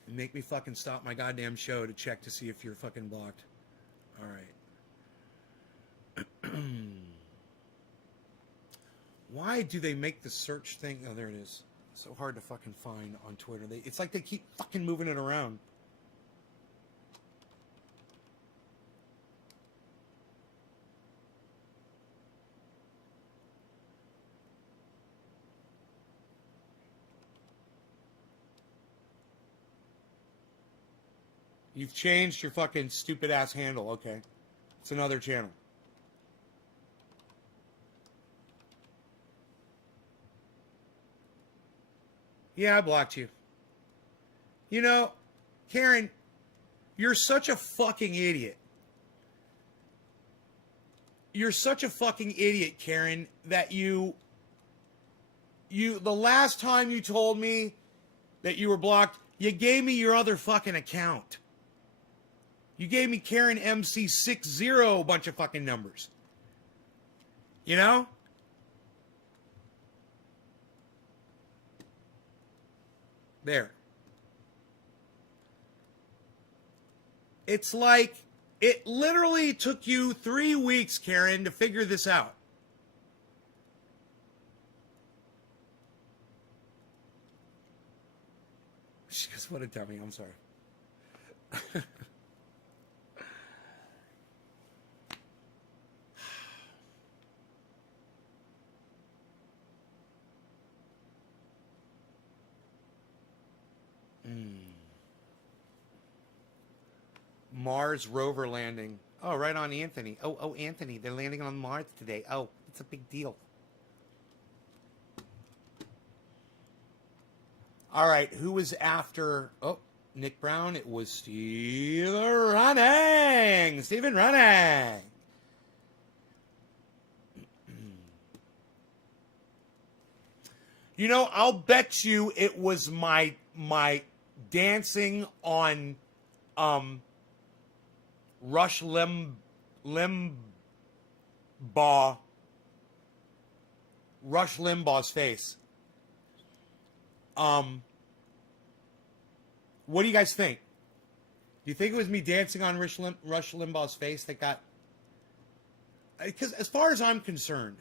And make me fucking stop my goddamn show to check to see if you're fucking blocked. All right. Why do they make the search thing? Oh, there it is. It's so hard to fucking find on Twitter. It's like they keep fucking moving it around. You've changed your fucking stupid ass handle. Okay. It's another channel. Yeah, I blocked you. Karen, you're such a fucking idiot. You're such a fucking idiot, Karen, that the last time you told me that you were blocked, you gave me your other fucking account. You gave me Karen MC60, a bunch of fucking numbers. There. It's like, it literally took you 3 weeks, Karen, to figure this out. She goes, what a dummy, I'm sorry. Mars rover landing. Oh, right on Anthony. Oh, Anthony, they're landing on Mars today. Oh, it's a big deal. All right, who was after? Oh, Nick Brown. It was Stephen Running. Stephen Running. I'll bet you it was my dancing on Rush Limbaugh's face. What do you guys think? Do you think it was me dancing on Rush Limbaugh's face that got... Because as far as I'm concerned,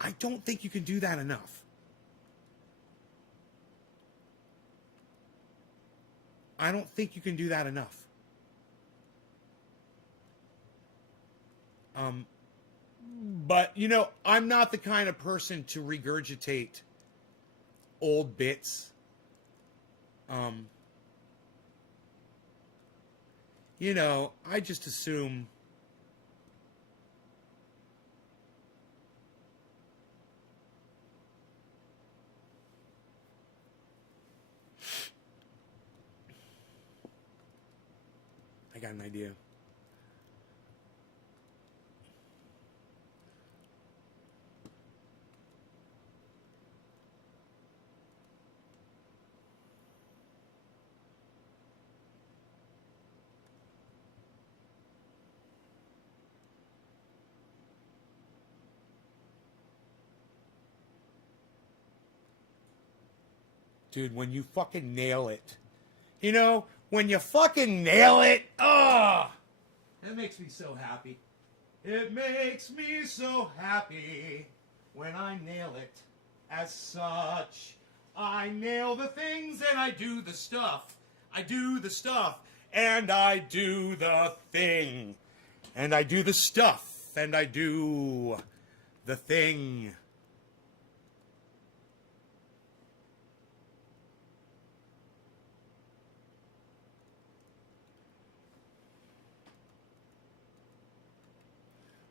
I don't think you can do that enough. I don't think you can do that enough. But, I'm not the kind of person to regurgitate old bits. I just assume... I got an idea. Dude, when you fucking nail it. When you fucking nail it. Oh! That makes me so happy. It makes me so happy when I nail it. As such, I nail the things and I do the stuff. I do the stuff and I do the thing. And I do the stuff and I do the thing.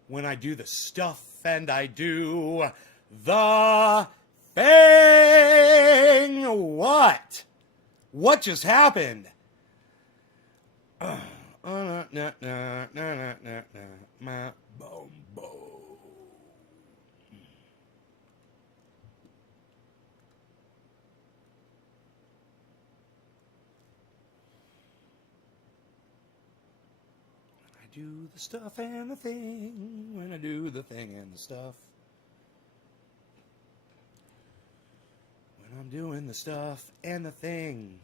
When I do the stuff and I do the thing. What? What just happened? My boom boom. I do the stuff and the thing. When I do the thing and the stuff. When I'm doing the stuff and the thing.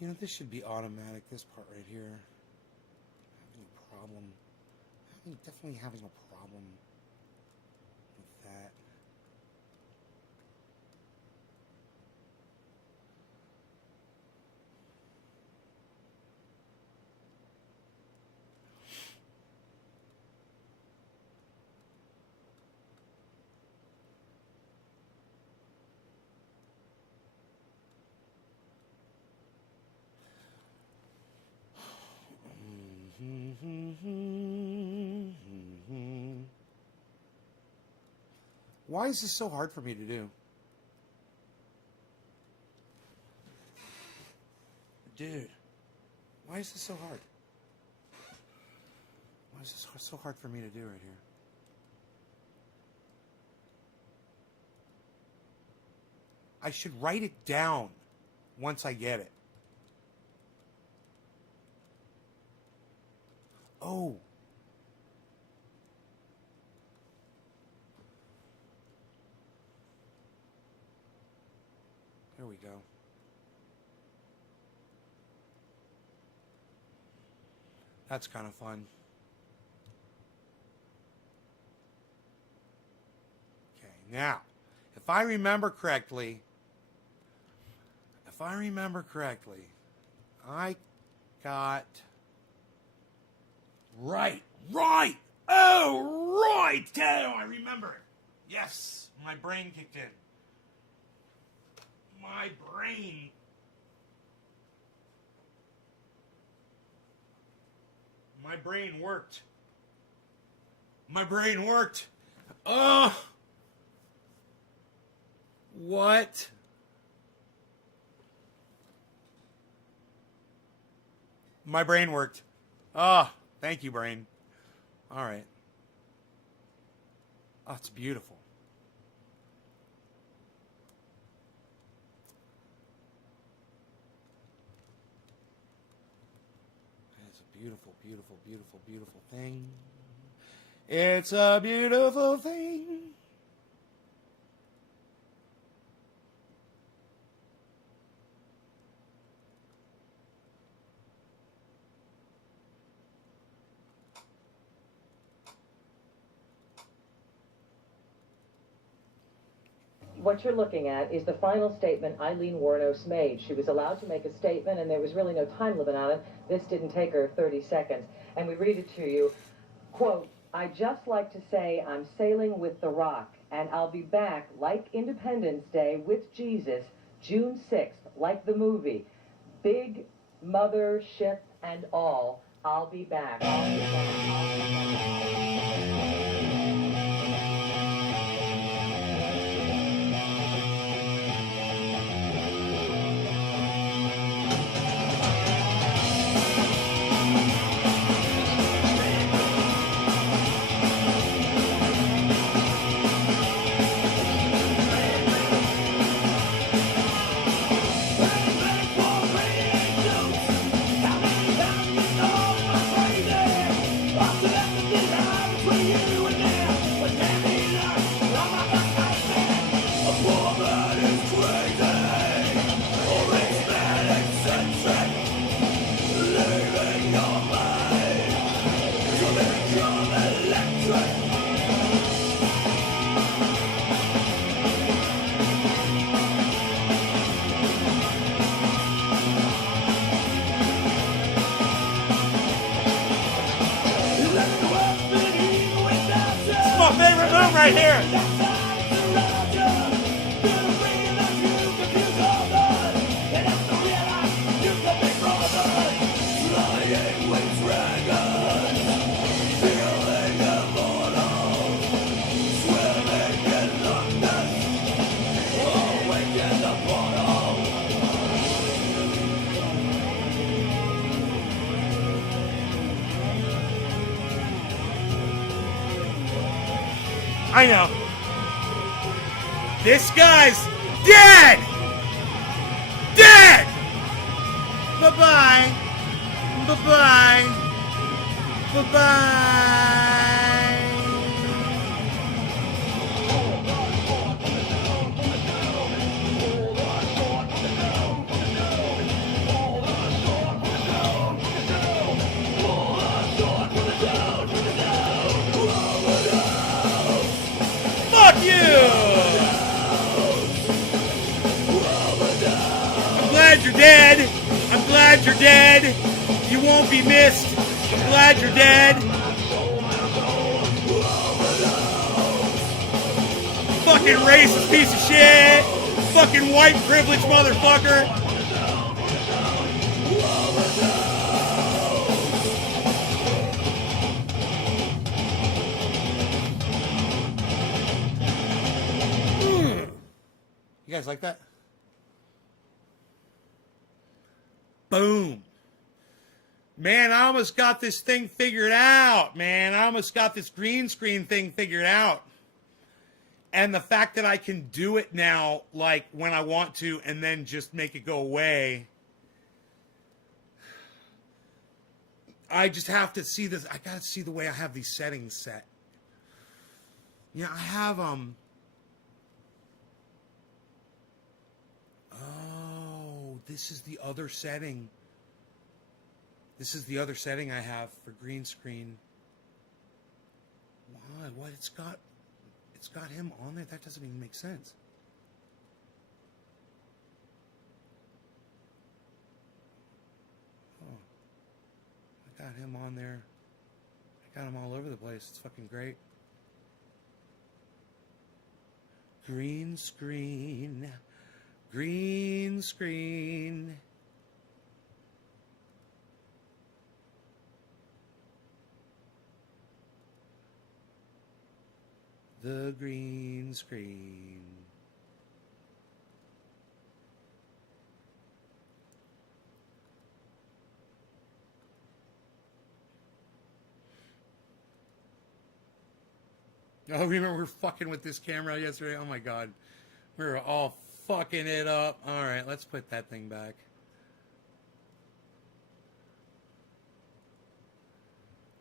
You know, this should be automatic, this part right here. Having a problem. Definitely having a problem with that. Why is this so hard for me to do? Dude, why is this so hard? Why is this so hard for me to do right here? I should write it down once I get it. Oh. There we go. That's kind of fun. Okay, now, if I remember correctly, I got... Right. Oh, right. Oh, I remember it. Yes, my brain kicked in. My brain worked. Oh. What? My brain worked. Oh. Thank you, brain. All right. Oh, it's beautiful. It's a beautiful, beautiful, beautiful, beautiful thing. It's a beautiful thing. What you're looking at is the final statement Eileen Wuornos made. She was allowed to make a statement, and there was really no time limit on it. This didn't take her 30 seconds. And we read it to you. Quote, "I just like to say I'm sailing with the Rock, and I'll be back like Independence Day with Jesus, June 6th, like the movie. Big mother ship and all, I'll be back. I'll be back. I'll be back." After everything my favorite move right here. I know. This guy's dead! Dead! Bye-bye. Bye-bye. Bye-bye. Fuck you! I'm glad you're dead. I'm glad you're dead. You won't be missed. I'm glad you're dead. Fucking racist piece of shit. Fucking white privilege motherfucker. You guys like that? Boom. Man, I almost got this thing figured out, man. I almost got this green screen thing figured out. And the fact that I can do it now, like, when I want to, and then just make it go away. I just have to see this. I gotta see the way I have these settings set. Yeah, I have, Oh, this is the other setting. This is the other setting I have for green screen. Why? What? It's got him on there? That doesn't even make sense. Oh. I got him on there. I got him all over the place. It's fucking great. Green screen. Green screen. The green screen. Oh, remember we were fucking with this camera yesterday? Oh my god. We were all fucking it up. Alright, let's put that thing back.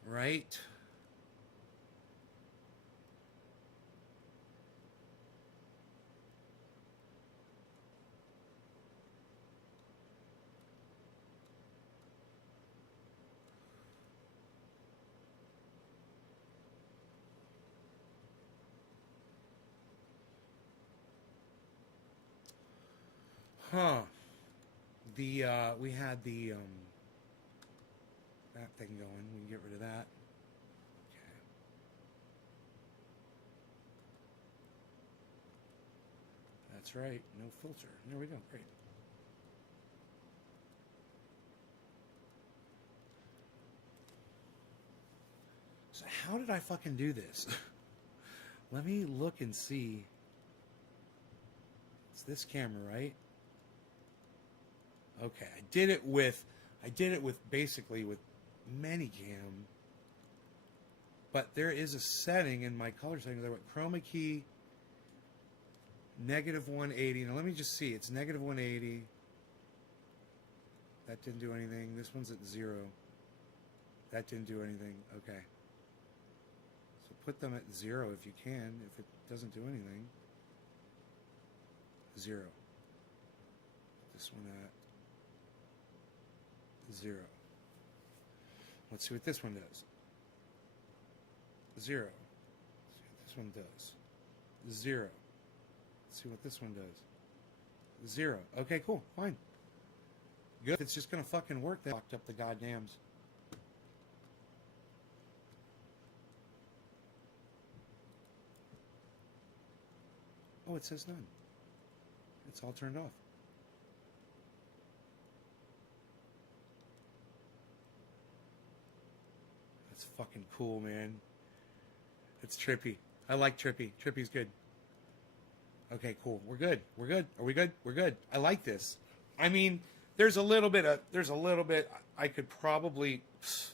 Right. Huh. We had the that thing going. We can get rid of that. Okay. That's right. No filter. There we go. Great. So how did I fucking do this? Let me look and see. It's this camera, right? Okay, I did it with basically with Minicam. But there is a setting in my color setting there with chroma key -180. Now let me just see. It's -180. That didn't do anything. This one's at 0. That didn't do anything. Okay. So put them at 0 if you can. If it doesn't do anything. 0. This one at 0. Let's see what this one does. 0. Let's see what this one does. 0. Let's see what this one does. 0. Okay, cool. Fine. Good. It's just gonna fucking work. They locked up the goddams. Oh, it says none. It's all turned off. That's fucking cool, man. It's trippy. I like trippy. Trippy's good. Okay, cool. We're good. We're good. Are we good? We're good. I like this. I mean, there's a little bit I could probably. It's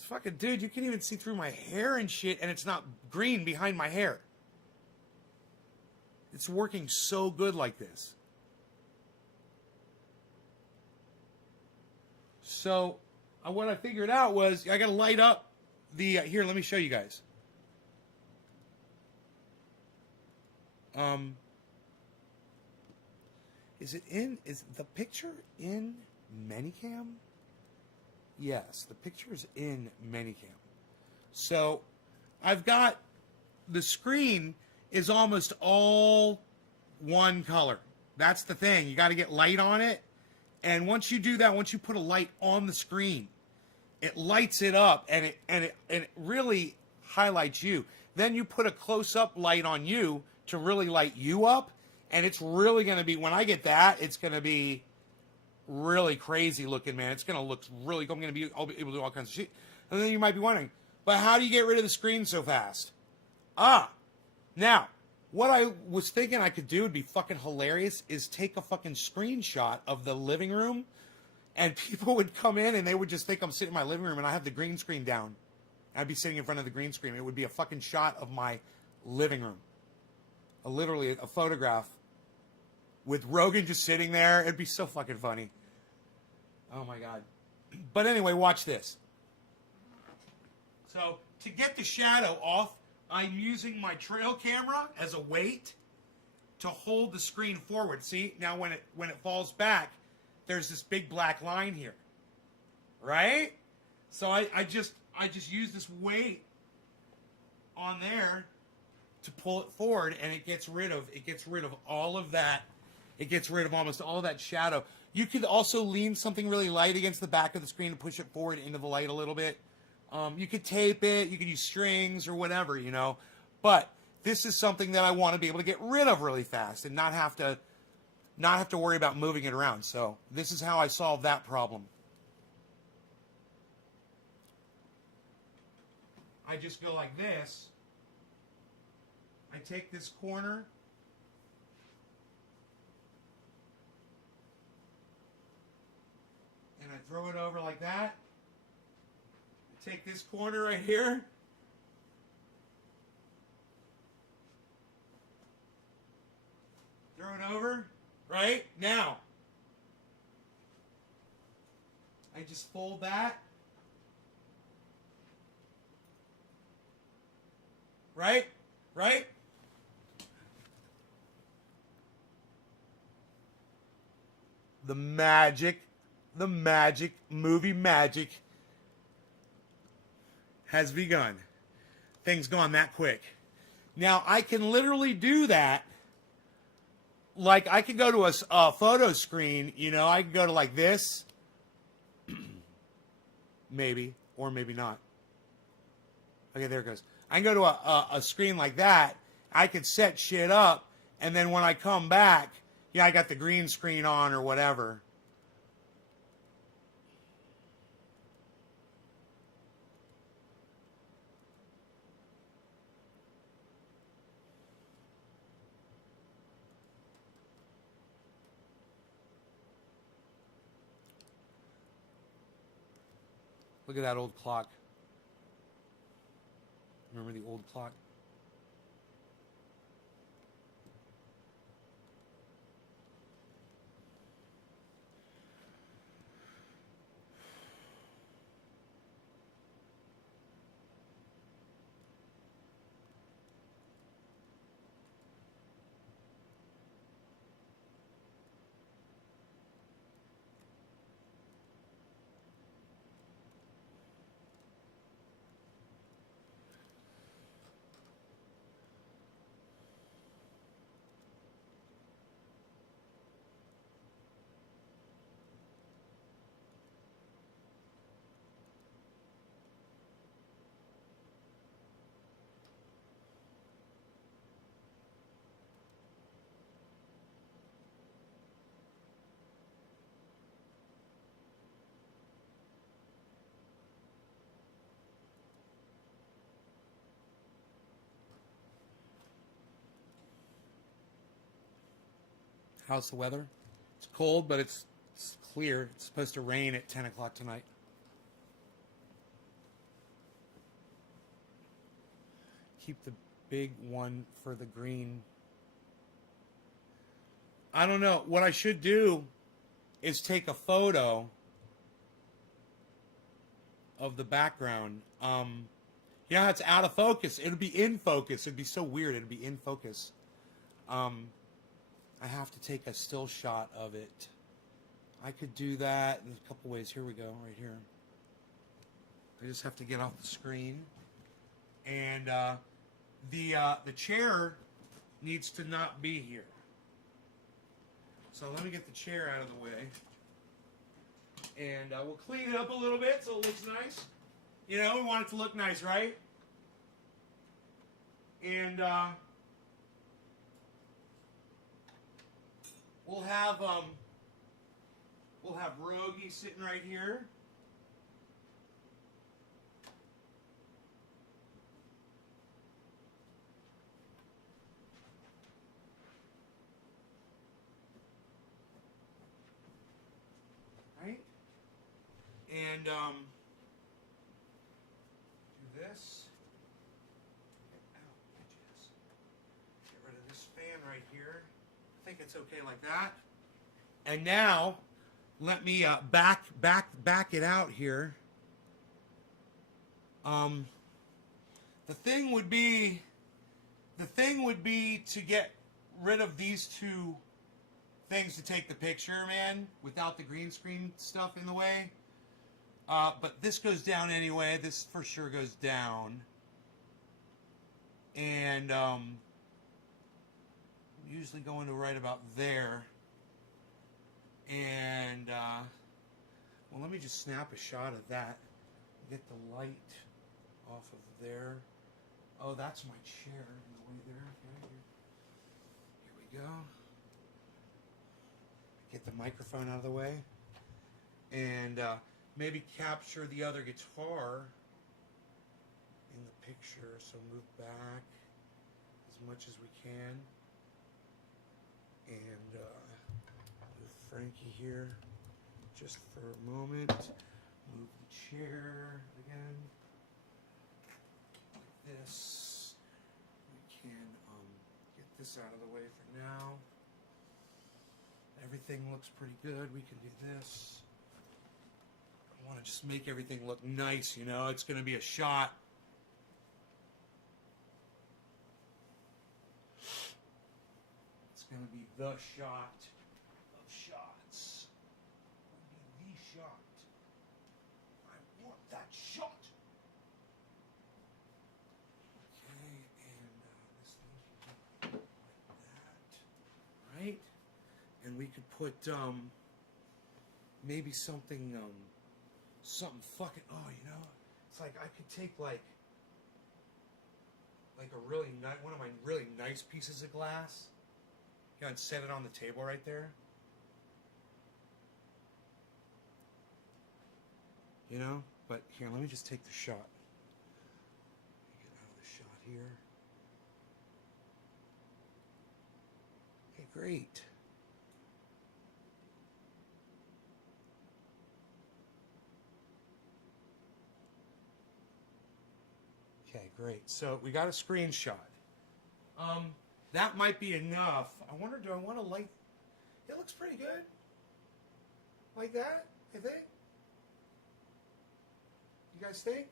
fucking, dude, you can even see through my hair and shit, and it's not green behind my hair. It's working so good like this. So, what I figured out was I got to light up the. Here, let me show you guys. Is the picture in Manycam? Yes, the picture is in Manycam. So, I've got the screen is almost all one color. That's the thing. You got to get light on it. And once you do that, once you put a light on the screen, it lights it up and it really highlights you. Then you put a close-up light on you to really light you up, and it's really going to be, when I get that, it's going to be really crazy looking, man. It's going to look really, I'm going to be able to do all kinds of shit. And then you might be wondering, but how do you get rid of the screen so fast? Now, what I was thinking I could do would be fucking hilarious is take a fucking screenshot of the living room, and people would come in and they would just think I'm sitting in my living room and I have the green screen down. I'd be sitting in front of the green screen. It would be a fucking shot of my living room. Literally a photograph with Rogan just sitting there. It'd be so fucking funny. Oh my God. But anyway, watch this. So to get the shadow off, I'm using my trail camera as a weight to hold the screen forward. See, now when it falls back, there's this big black line here. Right? So I just use this weight on there to pull it forward, and it gets rid of all of that. It gets rid of almost all of that shadow. You could also lean something really light against the back of the screen to push it forward into the light a little bit. You could tape it, you could use strings or whatever, you know. But this is something that I want to be able to get rid of really fast and not have to worry about moving it around. So this is how I solve that problem. I just go like this. I take this corner, and I throw it over like that. I take this corner right here, throw it over, right? Now, I just fold that, right? Right? The magic, movie magic has begun. Things gone that quick. Now, I can literally do that. Like, I could go to a photo screen, you know, I could go to like this. Maybe, or maybe not. Okay, there it goes. I can go to a screen like that. I could set shit up, and then when I come back, yeah, I got the green screen on or whatever. Look at that old clock. Remember the old clock? How's the weather? It's cold, but it's clear. It's supposed to rain at 10 o'clock tonight. Keep the big one for the green. I don't know. What I should do is take a photo of the background. You know how it's out of focus? It'll be in focus. It'd be so weird. It'd be in focus. I have to take a still shot of it. I could do that in a couple ways. Here we go, right here. I just have to get off the screen. And the chair needs to not be here. So let me get the chair out of the way. And we'll clean it up a little bit so it looks nice. You know, we want it to look nice, right? And we'll have Rogie sitting right here. Right? And do this. Get rid of this fan right here. I think it's okay like that. And now, let me back it out here. The thing would be to get rid of these two things to take the picture, man, without the green screen stuff in the way. But this goes down anyway. This for sure goes down. And usually going to right about there. And well, let me just snap a shot of that. Get the light off of there. Oh, that's my chair in the way there. Okay, here we go. Get the microphone out of the way. And maybe capture the other guitar in the picture. So move back as much as we can. And move Frankie here just for a moment. Move the chair again. Like this. We can get this out of the way for now. Everything looks pretty good. We can do this. I want to just make everything look nice, you know. It's going to be a shot. It's going to be the shot of shots. It's going to be the shot. I want that shot. Okay, and this thing like that. Right? And we could put maybe something fucking, oh, you know, it's like I could take like a really nice, one of my really nice pieces of glass, you know, and set it on the table right there. You know, but here, let me just take the shot. Get out of the shot here. Okay, great. Okay, great. So we got a screenshot. That might be enough. I wonder, do I want to light? It looks pretty good. Like that, I think. You guys think?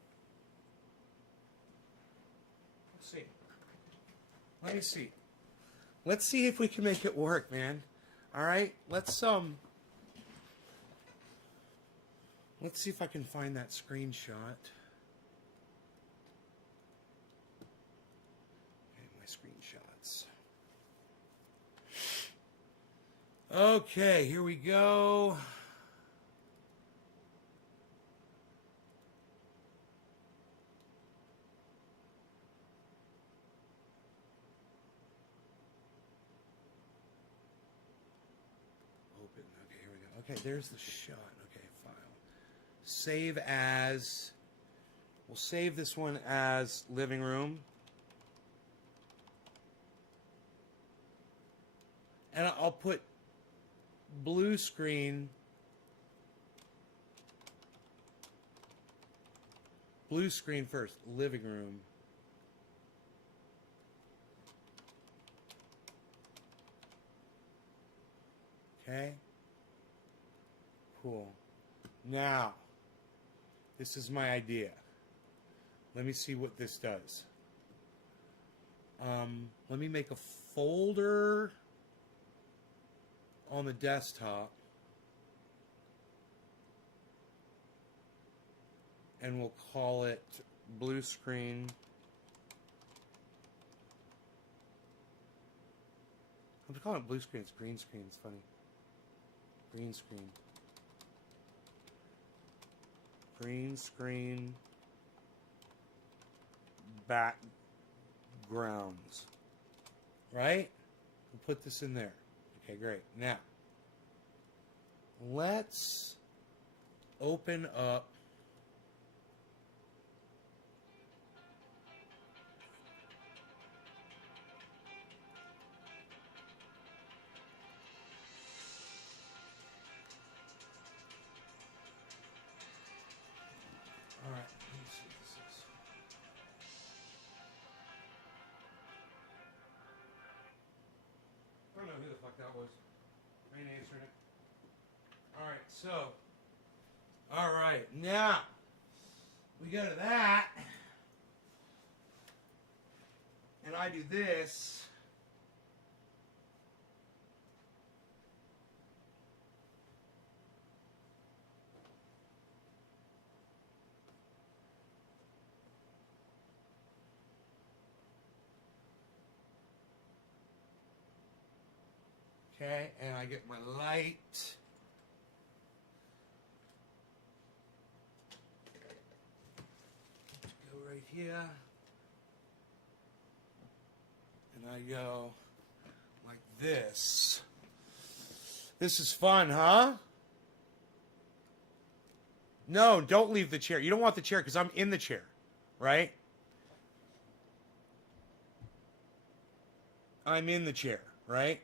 Let's see. Let me see. Let's see if we can make it work, man. All right. Let's see if I can find that screenshot. Screenshots. Okay, here we go. Open. Okay, here we go. Okay, there's the shot. Okay, file. Save as. We'll save this one as living room. And I'll put blue screen. Blue screen first. Living room. Okay. Cool. Now, this is my idea. Let me see what this does. Let me make a folder on the desktop. And we'll call it blue screen. I'm calling it blue screen. It's green screen. It's funny. Green screen. Green screen. Backgrounds. Right? We'll put this in there. Okay, great. Now, let's open up all right, let me see what this is. I don't know who the fuck that was. I ain't answering it. Alright, so. Alright, now. We go to that. And I do this. Okay, and I get my light. Go right here. And I go like this. This is fun, huh? No, don't leave the chair. You don't want the chair because I'm in the chair, right? I'm in the chair, right?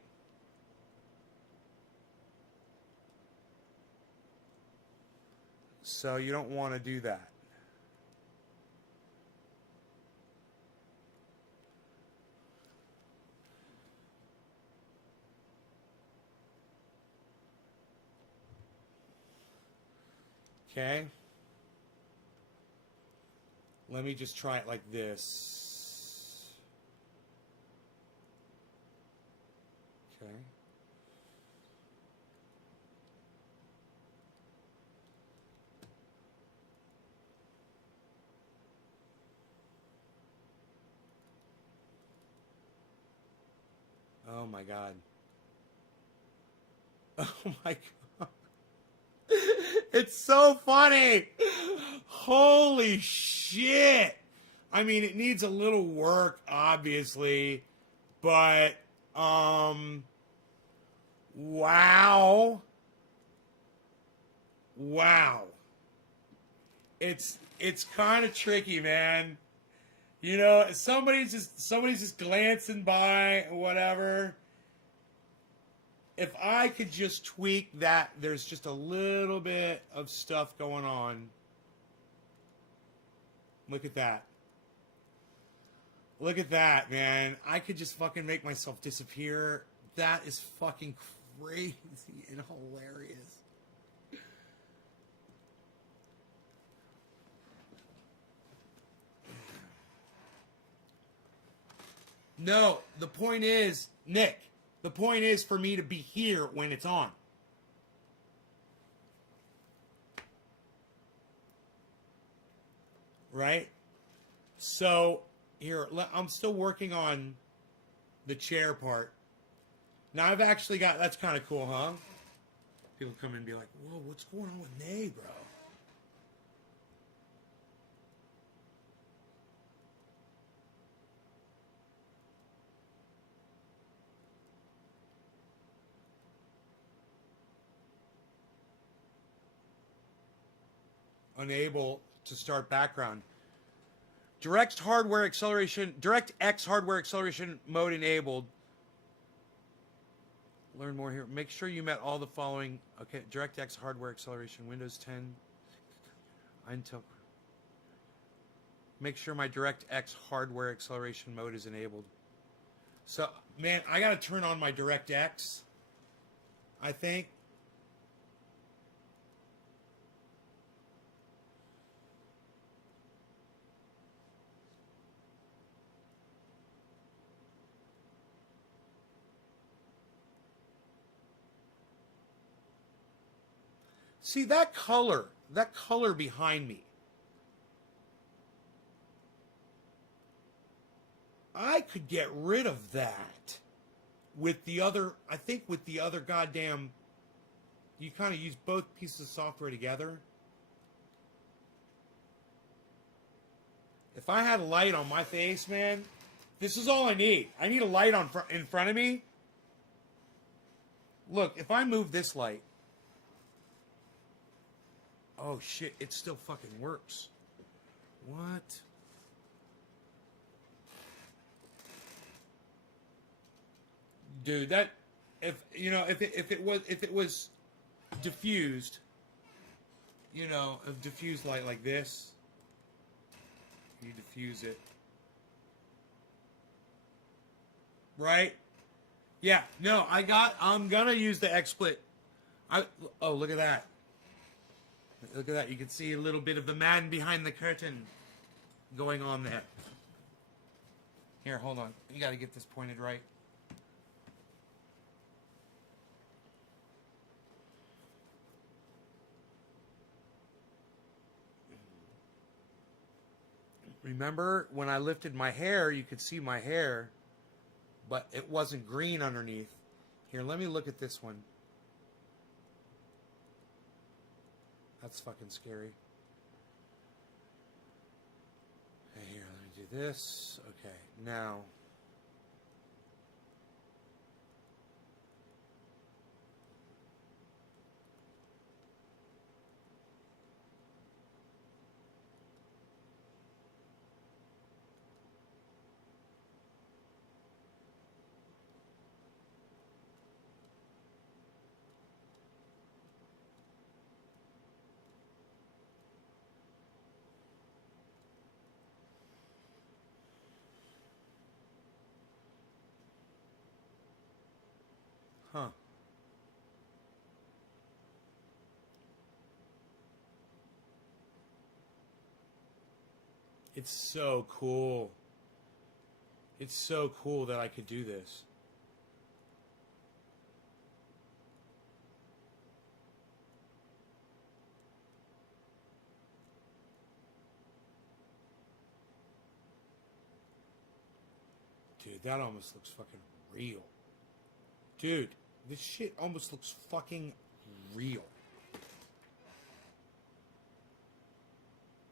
So you don't want to do that. Okay. Let me just try it like this. Okay. Oh my God. Oh my God. It's so funny. Holy shit. I mean, it needs a little work, obviously, but, wow. Wow. It's kind of tricky, man. You know, somebody's just glancing by or whatever. If I could just tweak that, there's just a little bit of stuff going on. Look at that. Look at that, man. I could just fucking make myself disappear. That is fucking crazy and hilarious. No, the point is, Nick, the point is for me to be here when it's on. Right? So, here, I'm still working on the chair part. Now I've actually got, that's kind of cool, huh? People come in and be like, whoa, what's going on with Nay, bro? Unable to start background. DirectX hardware acceleration mode enabled. Learn more here. Make sure you met all the following. Okay, DirectX hardware acceleration, Windows 10, Intel. Make sure my DirectX hardware acceleration mode is enabled. So, man, I gotta turn on my DirectX, I think. See that color behind me. I could get rid of that with the other, I think with the other goddamn, you kind of use both pieces of software together. If I had a light on my face, man, this is all I need. I need a light in front of me. Look, if I move this light, oh shit, it still fucking works. What? Dude, that if it was diffused, a diffused light like this, you diffuse it. Right? Yeah, no, I'm gonna use the XSplit. Oh, look at that. Look at that. You can see a little bit of the man behind the curtain going on there. Here, hold on. You gotta get this pointed right. Remember when I lifted my hair, you could see my hair, but it wasn't green underneath. Here, let me look at this one. That's fucking scary. Okay, here, let me do this. Okay, now. Huh. It's so cool. It's so cool that I could do this. Dude, that almost looks fucking real. Dude, this shit almost looks fucking real.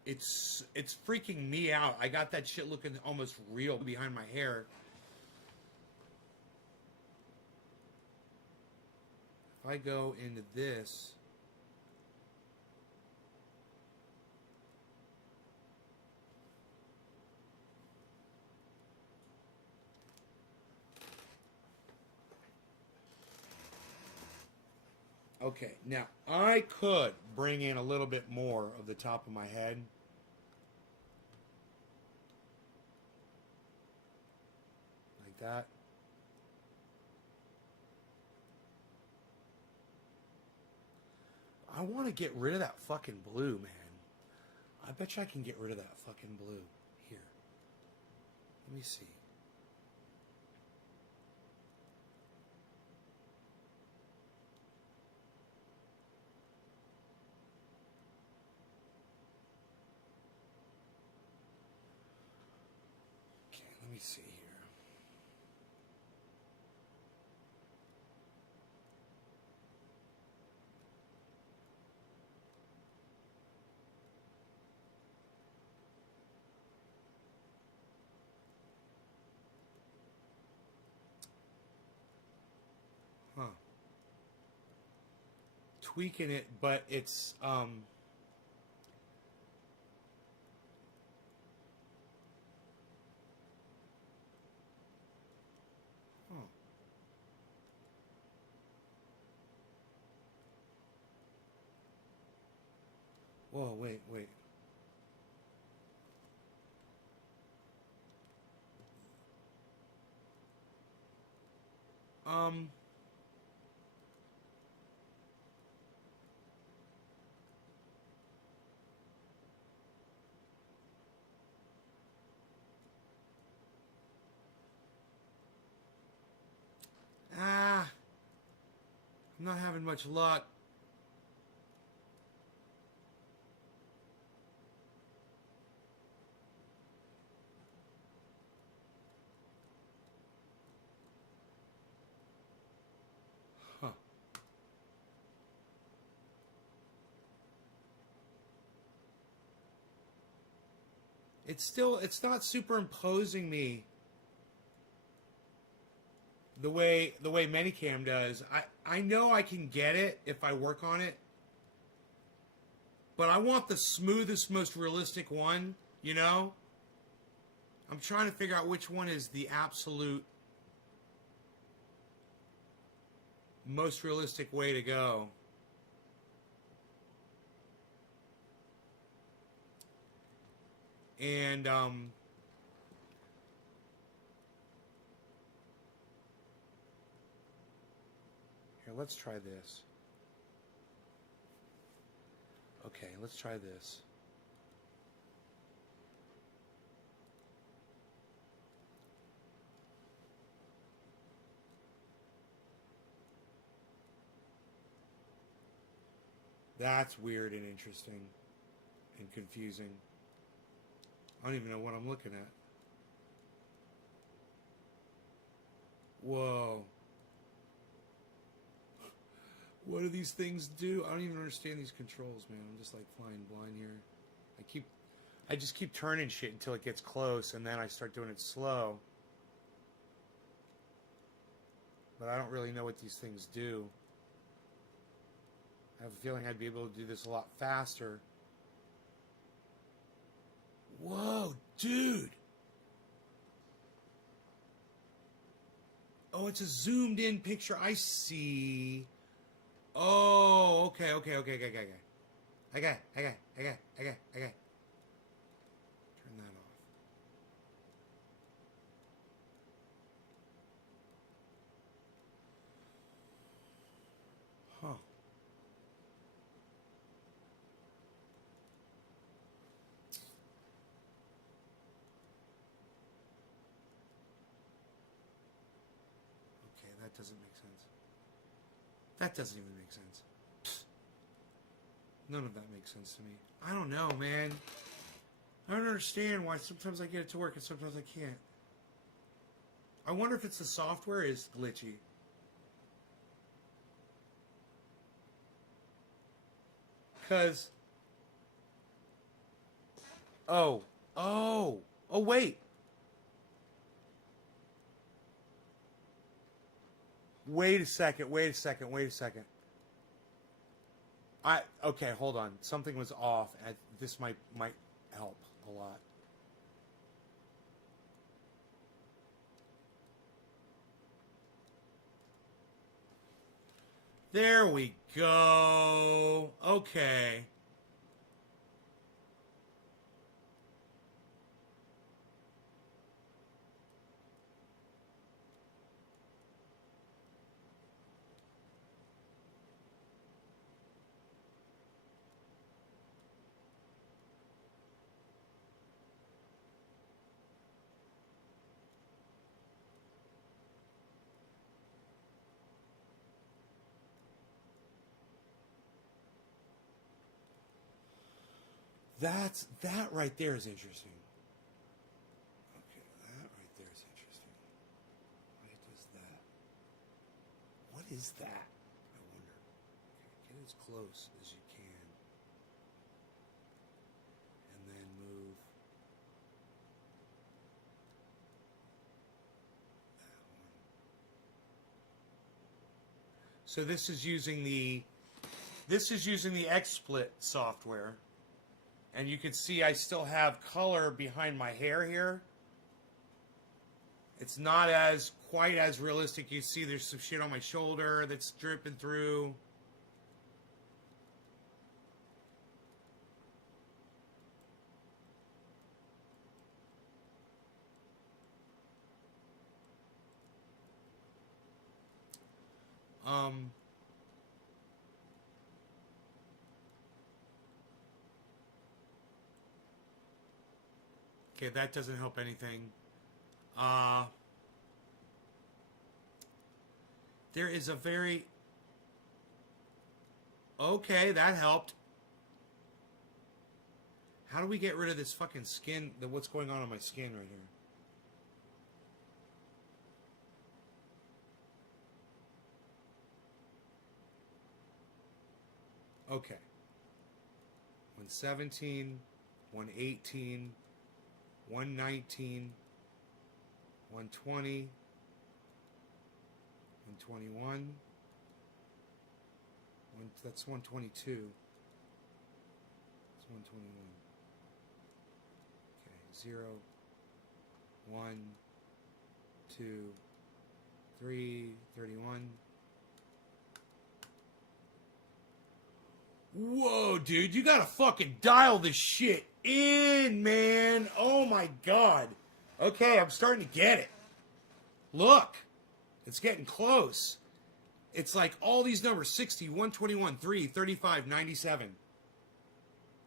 It's freaking me out. I got that shit looking almost real behind my hair. If I go into this, okay, now I could bring in a little bit more of the top of my head. Like that. I want to get rid of that fucking blue, man. I bet you I can get rid of that fucking blue. Here. Let me see. Okay, let me see here. Huh. Tweaking it, but it's huh. Whoa, wait. Um. I'm not having much luck. Huh. It's not superimposing me the way Manicam does. I know I can get it if I work on it, but I want the smoothest, most realistic one, you know? I'm trying to figure out which one is the absolute most realistic way to go. And here, let's try this. Okay, let's try this. That's weird and interesting and confusing. I don't even know what I'm looking at. Whoa. What do these things do? I don't even understand these controls, man. I'm just like flying blind here. I just keep turning shit until it gets close, and then I start doing it slow. But I don't really know what these things do. I have a feeling I'd be able to do this a lot faster. Whoa, dude. Oh, it's a zoomed in picture. I see. Oh, okay. I got. Turn that off. Huh. Okay, that doesn't make sense. That doesn't even make sense. None of that makes sense to me. I don't know, man. I don't understand why sometimes I get it to work and sometimes I can't. I wonder if it's the software is glitchy. Because... Oh, wait. Wait a second. Okay, hold on. Something was off. This might help a lot. There we go. Okay. That right there is interesting. Okay, that right there is interesting. Why does that? What is that? I wonder. Okay, get as close as you can. And then move that one. So this is using the XSplit software. And you can see I still have color behind my hair here. It's not quite as realistic. You see there's some shit on my shoulder that's dripping through. Okay, that doesn't help anything. There is a very... Okay, that helped. How do we get rid of this fucking skin? What's going on my skin right here? Okay. 117, 118, 119, 120, 121. That's 122. That's 121. Okay, 0, 1, 2, 3, 31. Whoa, dude, you gotta fucking dial this shit in, man. Oh my god. Okay, I'm starting to get it. Look, it's getting close. It's like all these numbers, 60, 121, 3, 35, 97.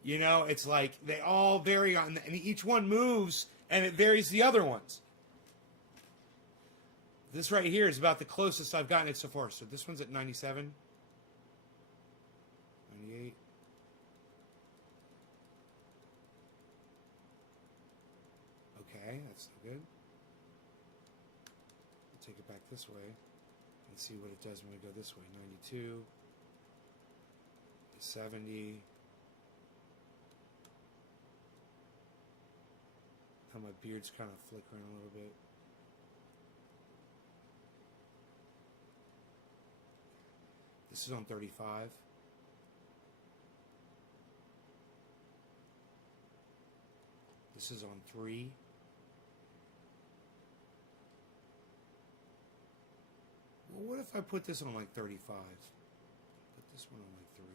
You know, it's like they all vary on, and each one moves, and it varies the other ones. This right here is about the closest I've gotten it so far. So this one's at 97. 98. Okay, that's not good. We'll take it back this way and see what it does when we go this way. 92. 70. How my beard's kind of flickering a little bit. This is on 35. This is on 3. Well, what if I put this on like 35? Put this one on like 3.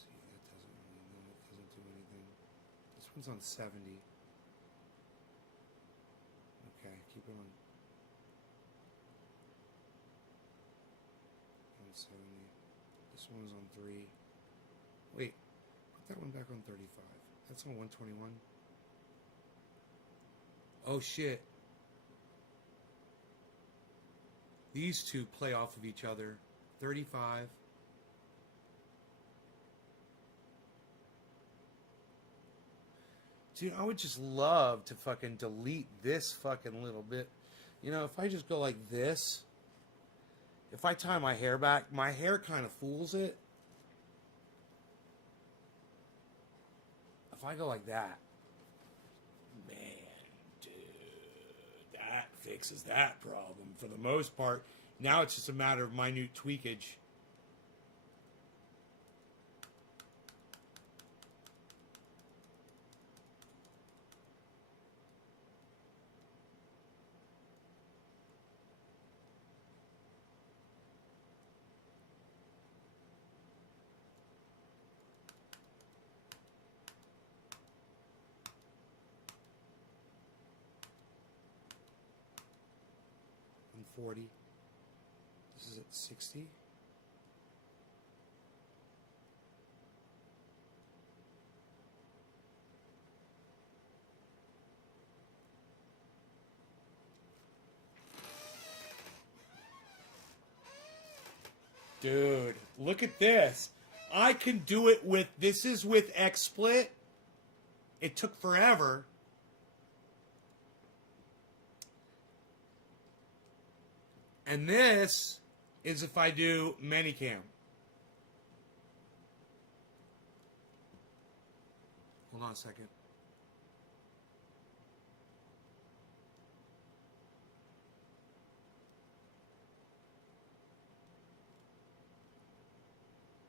See, that doesn't really, no, it doesn't do anything. This one's on 70. Okay, keep it on 70. This one's on 3. Wait, put that one back on 35. That's on 121. Oh shit. These two play off of each other. 35. Dude, I would just love to fucking delete this fucking little bit. You know, if I just go like this, if I tie my hair back, my hair kind of fools it. If I go like that, man, dude, that fixes that problem for the most part. Now it's just a matter of minute tweakage. And 40. This is at 60. Dude, look at this. I can do it with, this is with XSplit. It took forever. And this is if I do Manicam. Hold on a second.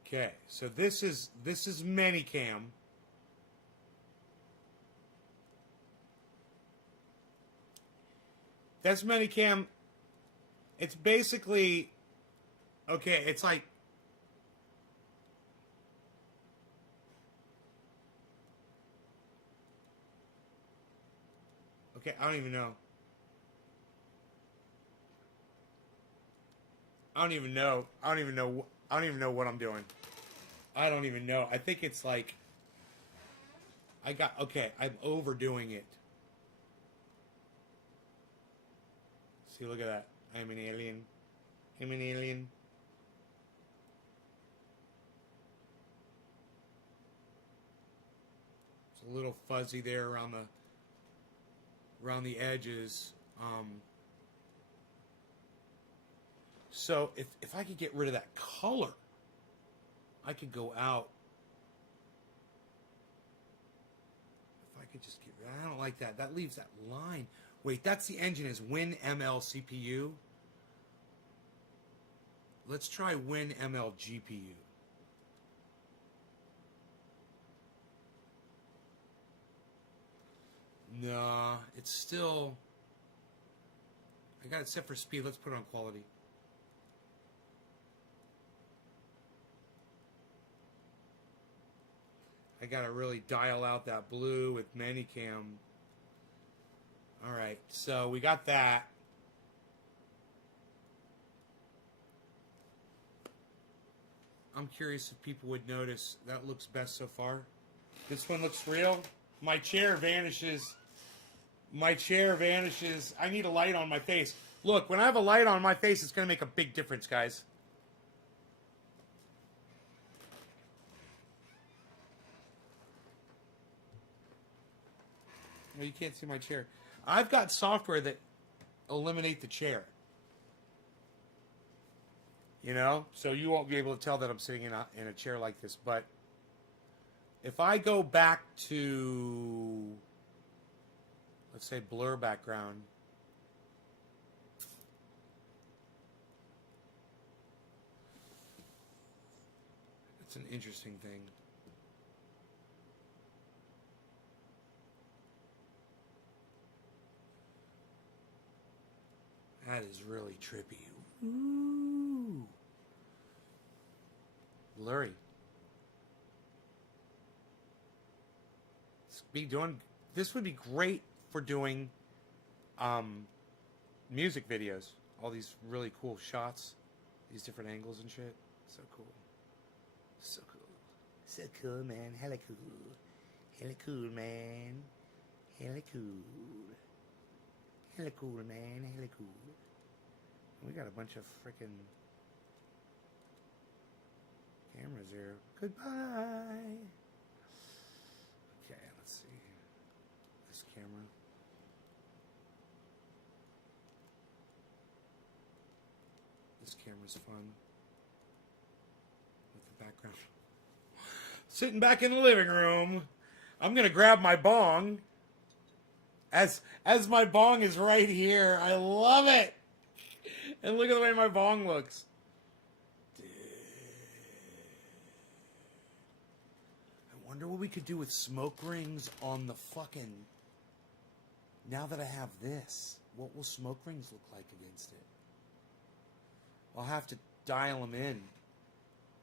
Okay, so this is Manicam. That's Manicam. It's basically, okay, it's like, okay, I don't even know. I don't even know. I don't even know what I'm doing. I don't even know. I think it's like I'm overdoing it. See, look at that. I'm an alien. I'm an alien. It's a little fuzzy there around the edges. So if I could get rid of that color, I could go out. If I could just get rid, I don't like that. That leaves that line. Wait, that's the engine is WinML CPU. Let's try WinML GPU. Nah, it's still. I got it set for speed. Let's put it on quality. I gotta really dial out that blue with Manicam. All right, so we got that. I'm curious if people would notice that looks best so far. This one looks real. My chair vanishes. My chair vanishes. I need a light on my face. Look, when I have a light on my face, it's going to make a big difference, guys. No, you can't see my chair. I've got software that eliminate the chair. You know? So you won't be able to tell that I'm sitting in a chair like this. But if I go back to, let's say, blur background. It's an interesting thing. That is really trippy. Ooh. Blurry. This would be great for doing music videos. All these really cool shots, these different angles and shit. So cool. So cool. So cool, man. Hella cool. Hella cool, man. Hella cool. Hella cool, man. Hella cool. We got a bunch of freaking cameras here. Goodbye. Okay, let's see. This camera. This camera's fun. With the background. Sitting back in the living room. I'm gonna grab my bong. As my bong is right here. I love it. And look at the way my bong looks. Dude. I wonder what we could do with smoke rings on the fucking... Now that I have this, what will smoke rings look like against it? I'll have to dial them in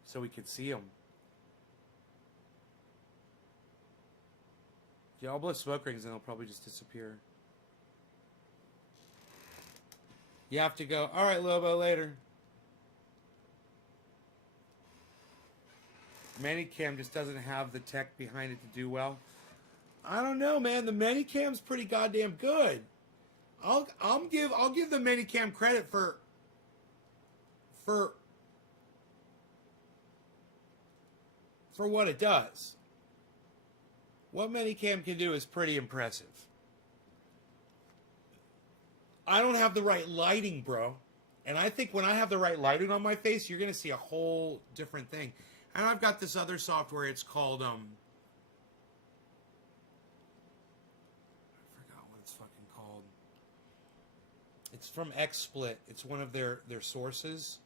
so we can see them. Yeah, I'll blow smoke rings and they'll probably just disappear. You have to go, all right, Lobo, later. Manicam just doesn't have the tech behind it to do well. I don't know, man. The Manicam's pretty goddamn good. I'll give the Manicam credit for what it does. What Manicam can do is pretty impressive. I don't have the right lighting, bro. And I think when I have the right lighting on my face, you're going to see a whole different thing. And I've got this other software. It's called, I forgot what it's fucking called. It's from XSplit. It's one of their sources.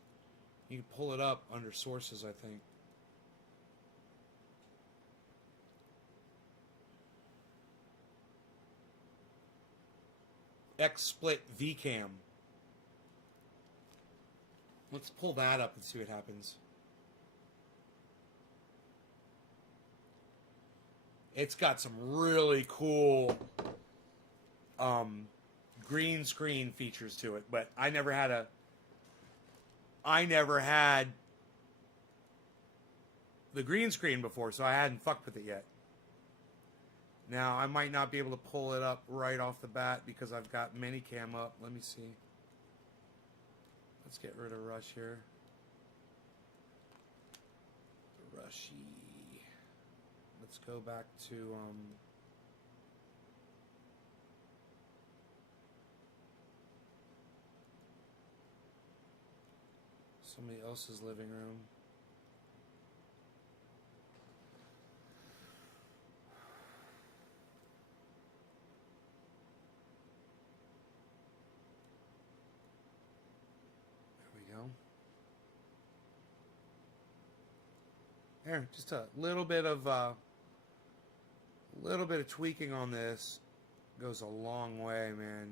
You can pull it up under sources, I think. XSplit VCam. Let's pull that up and see what happens. It's got some really cool green screen features to it, but I never had a I never had the green screen before, so I hadn't fucked with it yet. Now, I might not be able to pull it up right off the bat because I've got Minicam up. Let me see. Let's get rid of Rush here. Rushy. Let's go back to somebody else's living room. There, just a little bit of tweaking on this goes a long way, man.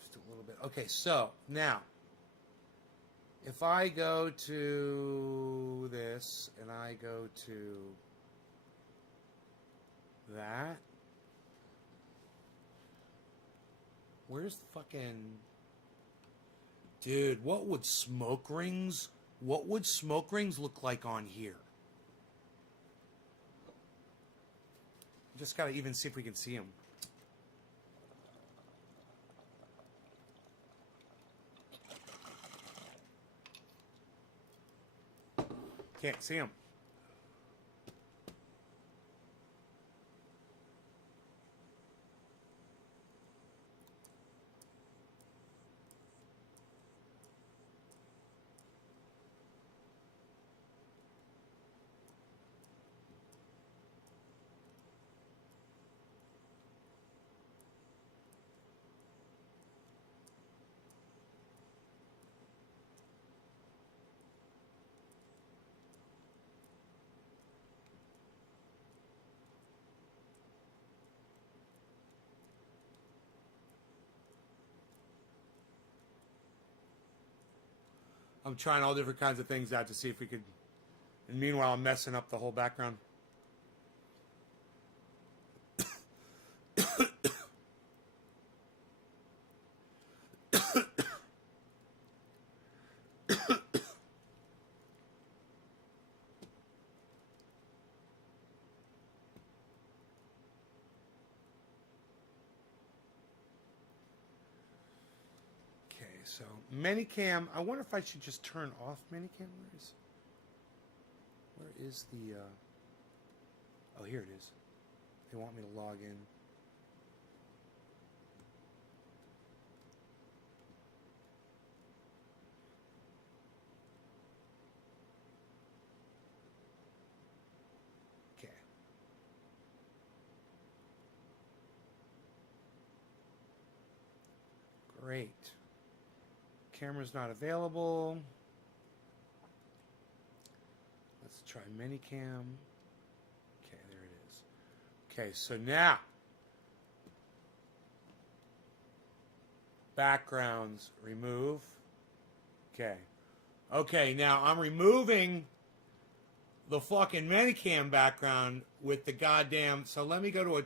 Just a little bit. Okay, so now, if I go to this and I go to that. Where's the fucking... Dude, what would smoke rings look like on here? Just gotta even see if we can see them. Can't see them. I'm trying all different kinds of things out to see if we could... And meanwhile, I'm messing up the whole background. So, Minicam, I wonder if I should just turn off Minicam. Where is the, oh, here it is. They want me to log in. Okay. Great. Camera's not available. Let's try Minicam. Okay, there it is. Okay, so now backgrounds remove. Okay. Okay, now I'm removing the fucking Minicam background with the goddamn... So let me go to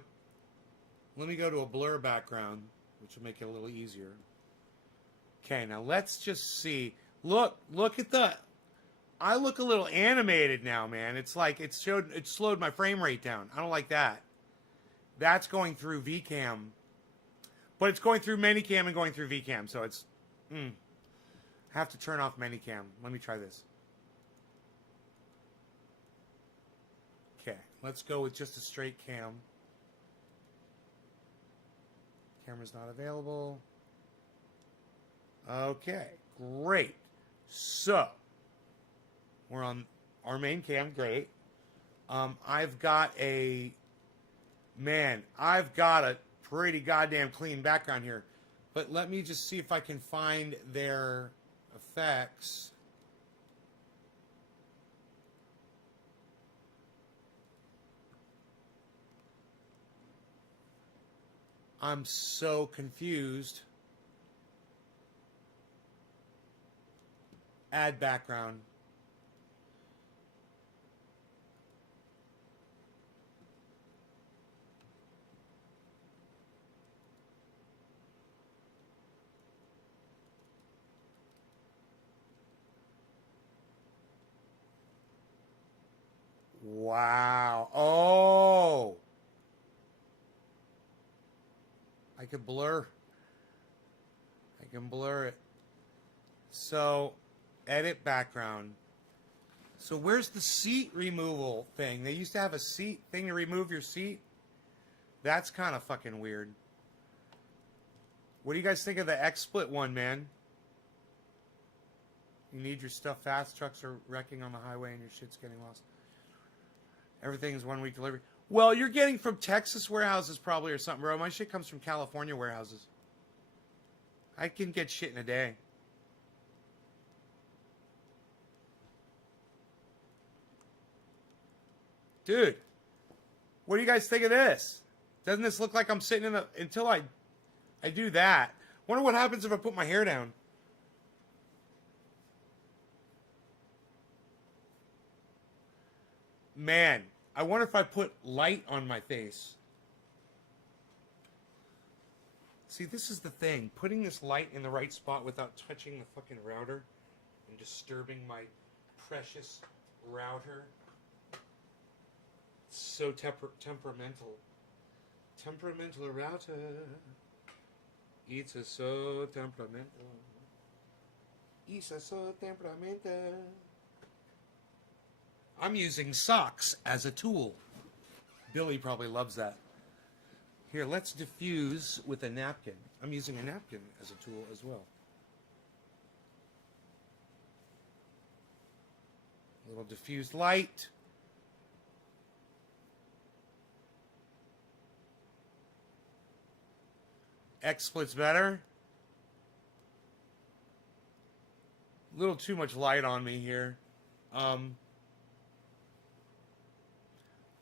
a blur background, which will make it a little easier. Okay, now let's just see. Look at the... I look a little animated now, man. It's like it slowed my frame rate down. I don't like that. That's going through VCam. But it's going through Minicam and going through VCam, so it's... I have to turn off Minicam. Let me try this. Okay, let's go with just a straight cam. Camera's not available. Okay, great. So, we're on our main cam, great. I've got a pretty goddamn clean background here. But let me just see if I can find their effects. I'm so confused. Add background. Wow. Oh. I can blur it. So, edit background. So where's the seat removal thing? They used to have a seat thing to remove your seat. That's kind of fucking weird. What do you guys think of the XSplit one, man? You need your stuff fast. Trucks are wrecking on the highway and your shit's getting lost. Everything is 1 week delivery. Well, you're getting from Texas warehouses probably or something, bro. My shit comes from California warehouses. I can get shit in a day. Dude, what do you guys think of this? Doesn't this look like I'm sitting in the... Until I do that. Wonder what happens if I put my hair down. Man, I wonder if I put light on my face. See, this is the thing. Putting this light in the right spot without touching the fucking router and disturbing my precious router. It's so temperamental. Temperamental router. It's a so temperamental. It's a so temperamental. I'm using socks as a tool. Billy probably loves that. Here, let's diffuse with a napkin. I'm using a napkin as a tool as well. A little diffused light. XSplit's better. A little too much light on me here.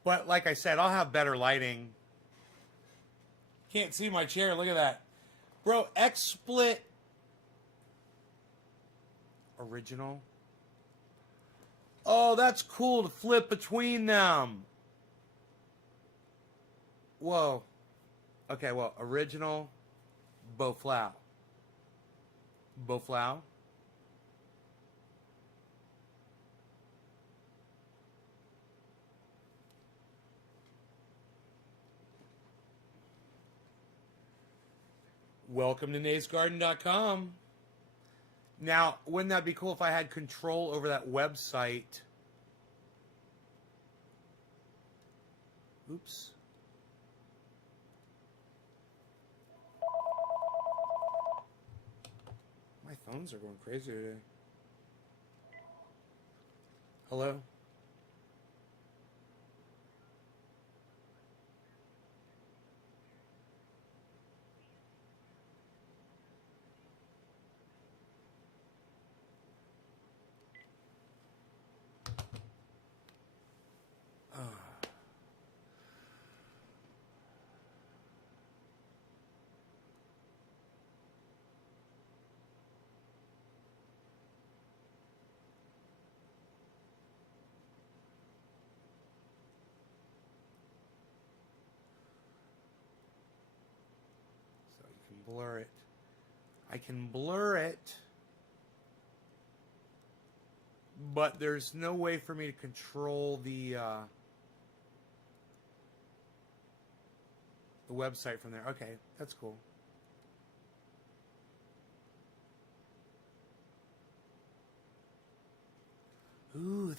But like I said, I'll have better lighting. Can't see my chair. Look at that. Bro, XSplit original. Oh, that's cool to flip between them. Whoa. Okay, well, original Boflau. Boflau. Welcome to naysgarden.com. Now, wouldn't that be cool if I had control over that website? Oops. My phones are going crazy today. Hello? Blur it. I can blur it, but there's no way for me to control the website from there. Okay, that's cool. Ooh,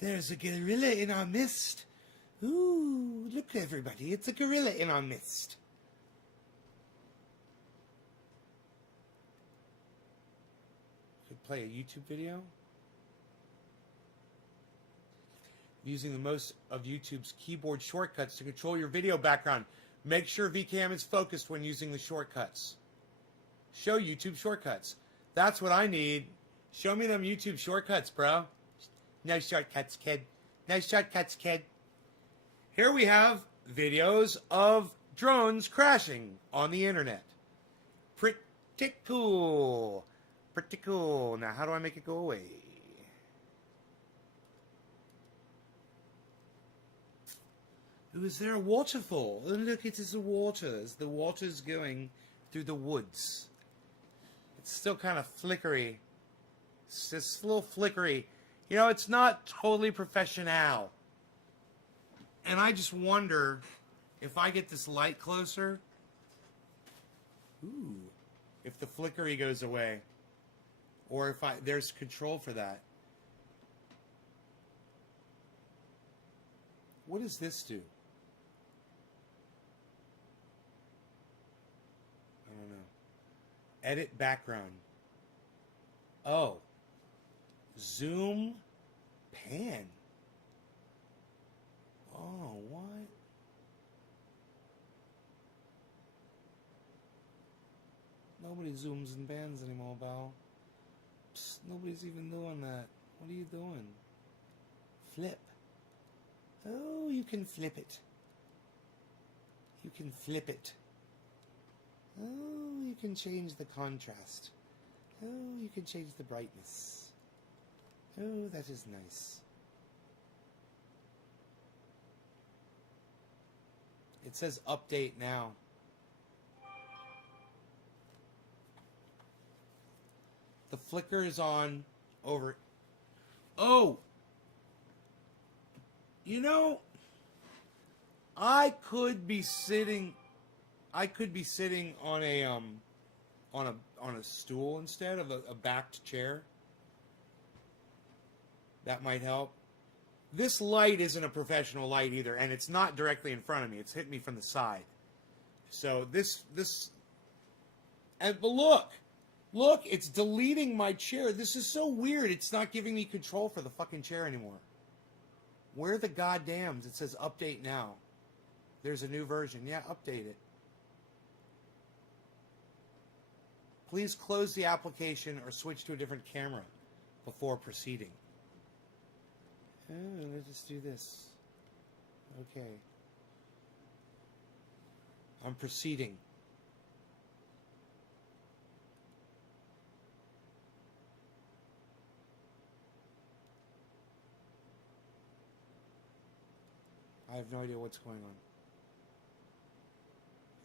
there's a gorilla in our midst. Ooh, look everybody, it's a gorilla in our midst. Play a YouTube video using the most of YouTube's keyboard shortcuts to control your video background. Make sure VCam is focused when using the shortcuts. Show YouTube shortcuts. That's what I need. Show me them YouTube shortcuts, bro. No shortcuts, kid. No shortcuts, kid. Here we have videos of drones crashing on the internet. Pretty cool. Pretty cool. Now, how do I make it go away? Ooh, is there a waterfall? Oh, look, it is the waters. The water's going through the woods. It's still kind of flickery. It's just a little flickery. You know, it's not totally professional. And I just wonder if I get this light closer, if the flickery goes away, or if there's control for that. What does this do? I don't know. Edit background. Oh. Zoom pan. Oh, what? Nobody zooms and pans anymore, Val. Psst, nobody's even doing that. What are you doing? Flip. Oh, you can flip it. You can flip it. Oh, you can change the contrast. Oh, you can change the brightness. Oh, that is nice. It says update now. The flicker is on over. Oh! You know, I could be sitting on a stool instead of a backed chair. That might help. This light isn't a professional light either, and it's not directly in front of me. It's hitting me from the side. So but look, it's deleting my chair. This is so weird. It's not giving me control for the fucking chair anymore. Where the goddams? It says update now. There's a new version. Yeah, update it. Please close the application or switch to a different camera before proceeding. Oh, let's just do this. Okay. I'm proceeding. I have no idea what's going on.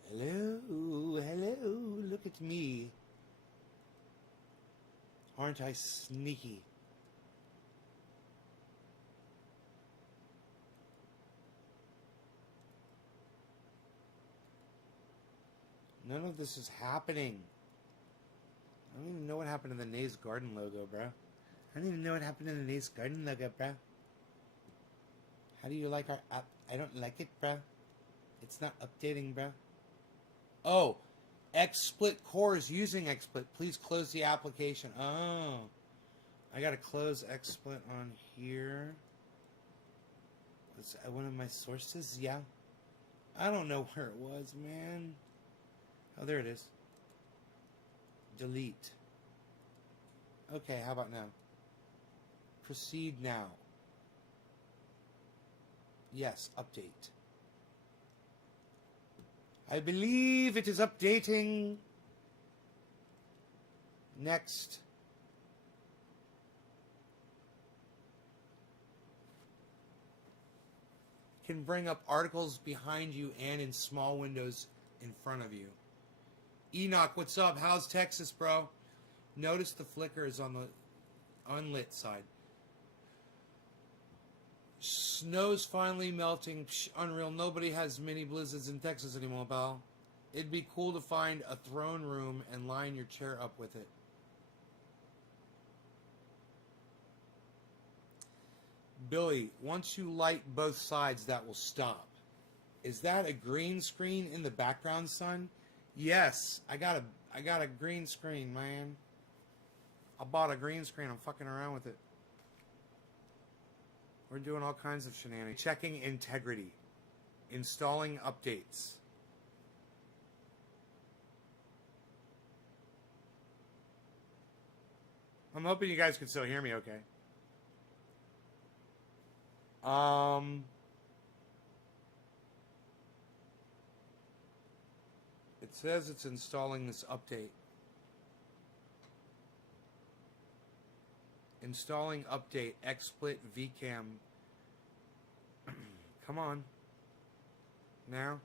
Hello, look at me. Aren't I sneaky? None of this is happening. I don't even know what happened to the Nays Garden logo, bro. I don't even know what happened to the Nays Garden logo, bro. How do you like our app? I don't like it, bruh. It's not updating, bruh. Oh, XSplit Core is using XSplit. Please close the application. Oh, I gotta close XSplit on here. Was one of my sources? Yeah. I don't know where it was, man. Oh, there it is. Delete. Okay, how about now? Proceed now. Yes, update. I believe it is updating. Next. Can bring up articles behind you and in small windows in front of you. Enoch, what's up? How's Texas, bro? Notice the flicker is on the unlit side. Snow's finally melting. Psh, unreal. Nobody has mini blizzards in Texas anymore, pal. It'd be cool to find a throne room and line your chair up with it. Billy, once you light both sides, that will stop. Is that a green screen in the background, son? Yes, I got a green screen, man. I bought a green screen. I'm fucking around with it. We're doing all kinds of shenanigans. Checking integrity. Installing updates. I'm hoping you guys can still hear me okay. It says it's installing this update. Installing update XSplit VCam. Come on. Now.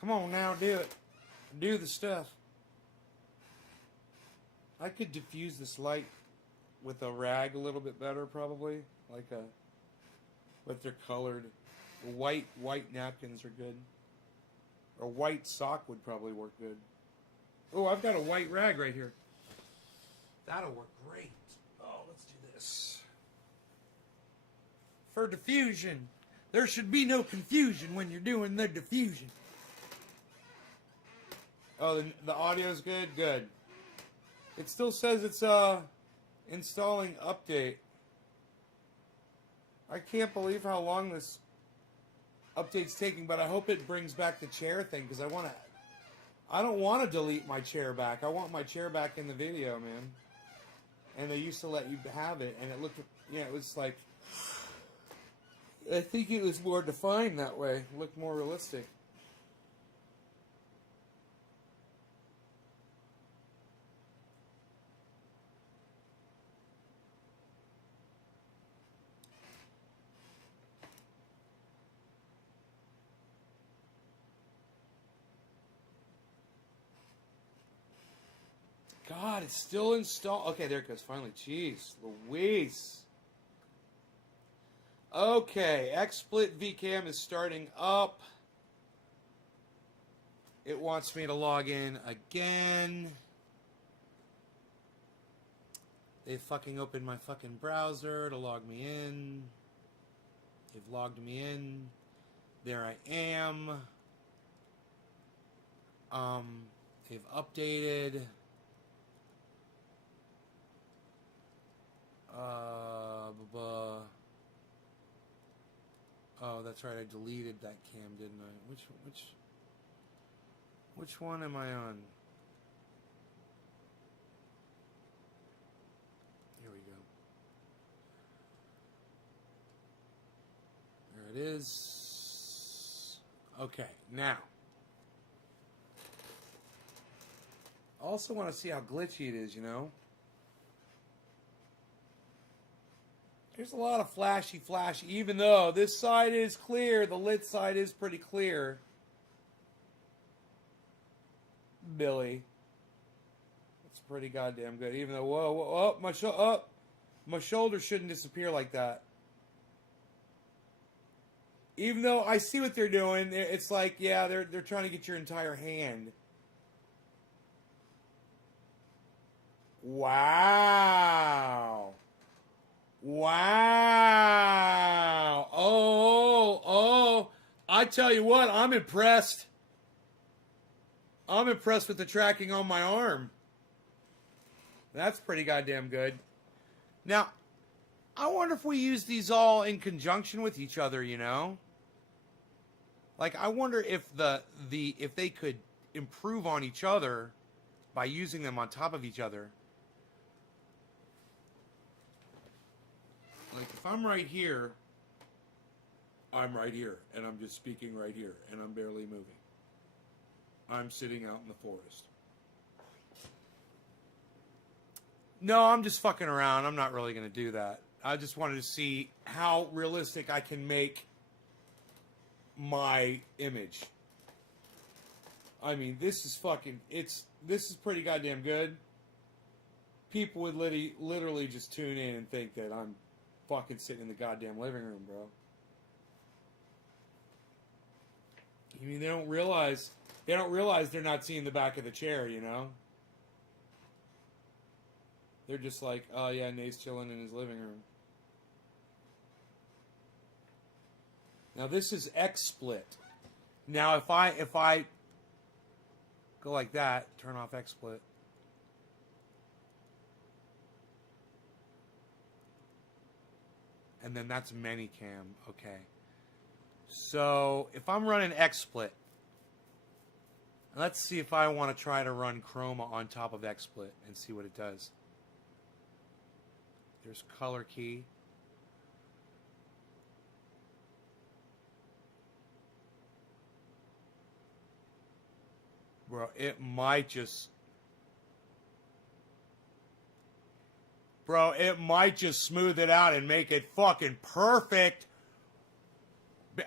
Come on now, do it. Do the stuff. I could diffuse this light with a rag a little bit better, probably. Like a... But they're colored. White napkins are good. A white sock would probably work good. Oh, I've got a white rag right here. That'll work great. Oh, let's do this. For diffusion. There should be no confusion when you're doing the diffusion. Oh, the audio's good? Good. It still says it's installing update. I can't believe how long this update's taking, but I hope it brings back the chair thing, because I don't want to delete my chair back. I want my chair back in the video, man. And they used to let you have it, and it looked, it was like, I think it was more defined that way. It looked more realistic. God, it's still installed. Okay, there it goes. Finally. Jeez Louise. Okay, XSplit VCam is starting up. It wants me to log in again. They fucking opened my fucking browser to log me in. They've logged me in. There I am. They've updated. Oh, that's right. I deleted that cam, didn't I? Which one am I on? Here we go. There it is. Okay, now. I also want to see how glitchy it is, There's a lot of flashy, even though this side is clear, the lit side is pretty clear. Billy. It's pretty goddamn good. Even though, whoa, my shoulder shouldn't disappear like that. Even though I see what they're doing, it's like, yeah, they're trying to get your entire hand. Wow. Wow. Oh. I tell you what, I'm impressed. I'm impressed with the tracking on my arm. That's pretty goddamn good. Now, I wonder if we use these all in conjunction with each other, Like, I wonder if if they could improve on each other by using them on top of each other. Like, if I'm right here, I'm right here, and I'm just speaking right here, and I'm barely moving. I'm sitting out in the forest. No, I'm just fucking around. I'm not really going to do that. I just wanted to see how realistic I can make my image. I mean, this is pretty goddamn good. People would literally just tune in and think that I'm fucking sitting in the goddamn living room, bro. I mean, they don't realize they're not seeing the back of the chair, They're just like, oh yeah, Nate's chilling in his living room. Now this is XSplit. Now if I go like that, turn off XSplit. And then that's Manycam. Okay. So if I'm running XSplit, let's see if I want to try to run Chroma on top of XSplit and see what it does. There's color key. Bro, it might just smooth it out and make it fucking perfect.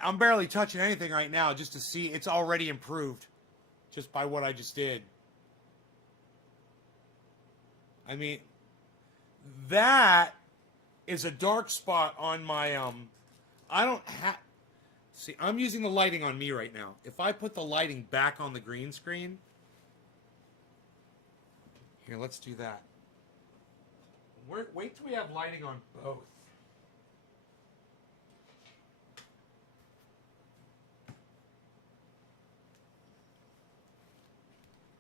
I'm barely touching anything right now just to see it's already improved just by what I just did. I mean, that is a dark spot on my I don't have. See, I'm using the lighting on me right now. If I put the lighting back on the green screen, here, let's do that. Wait till we have lighting on both.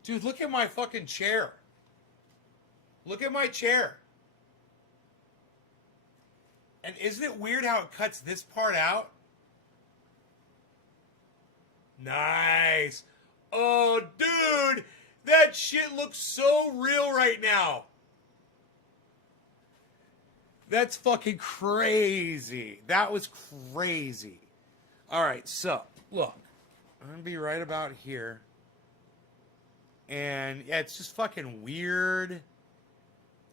Dude, look at my fucking chair. Look at my chair. And isn't it weird how it cuts this part out? Nice. Oh, dude, that shit looks so real right now. That's fucking crazy. That was crazy. All right, so, look. I'm going to be right about here. And, yeah, it's just fucking weird.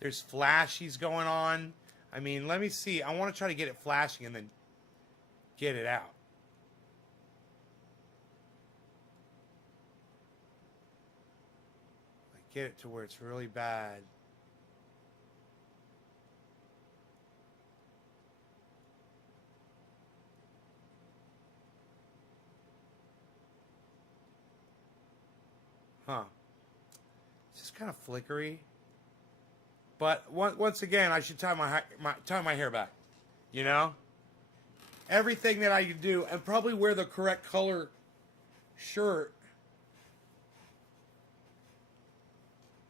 There's flashies going on. I mean, let me see. I want to try to get it flashing and then get it out. Like, get it to where it's really bad. Huh. It's just kind of flickery. But once again, I should tie my hair back. You know? Everything that I can do, and probably wear the correct color shirt.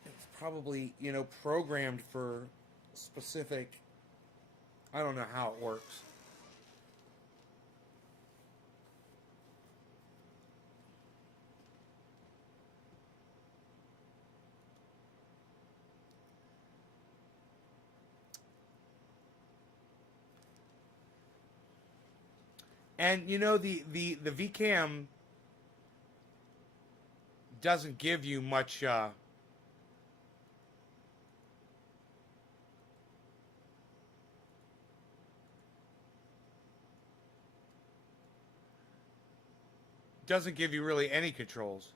It's probably, you know, programmed for specific. I don't know how it works. And you know the VCam doesn't give you much doesn't give you really any controls.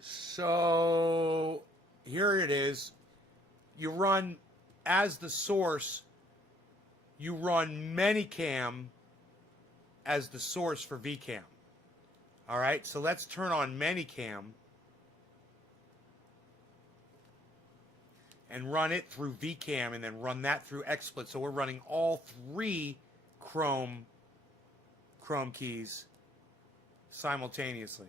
So here it is. You run as the source. You run Minicam as the source for VCam. All right, so let's turn on Minicam and run it through VCam and then run that through XSplit. So we're running all three Chrome keys simultaneously.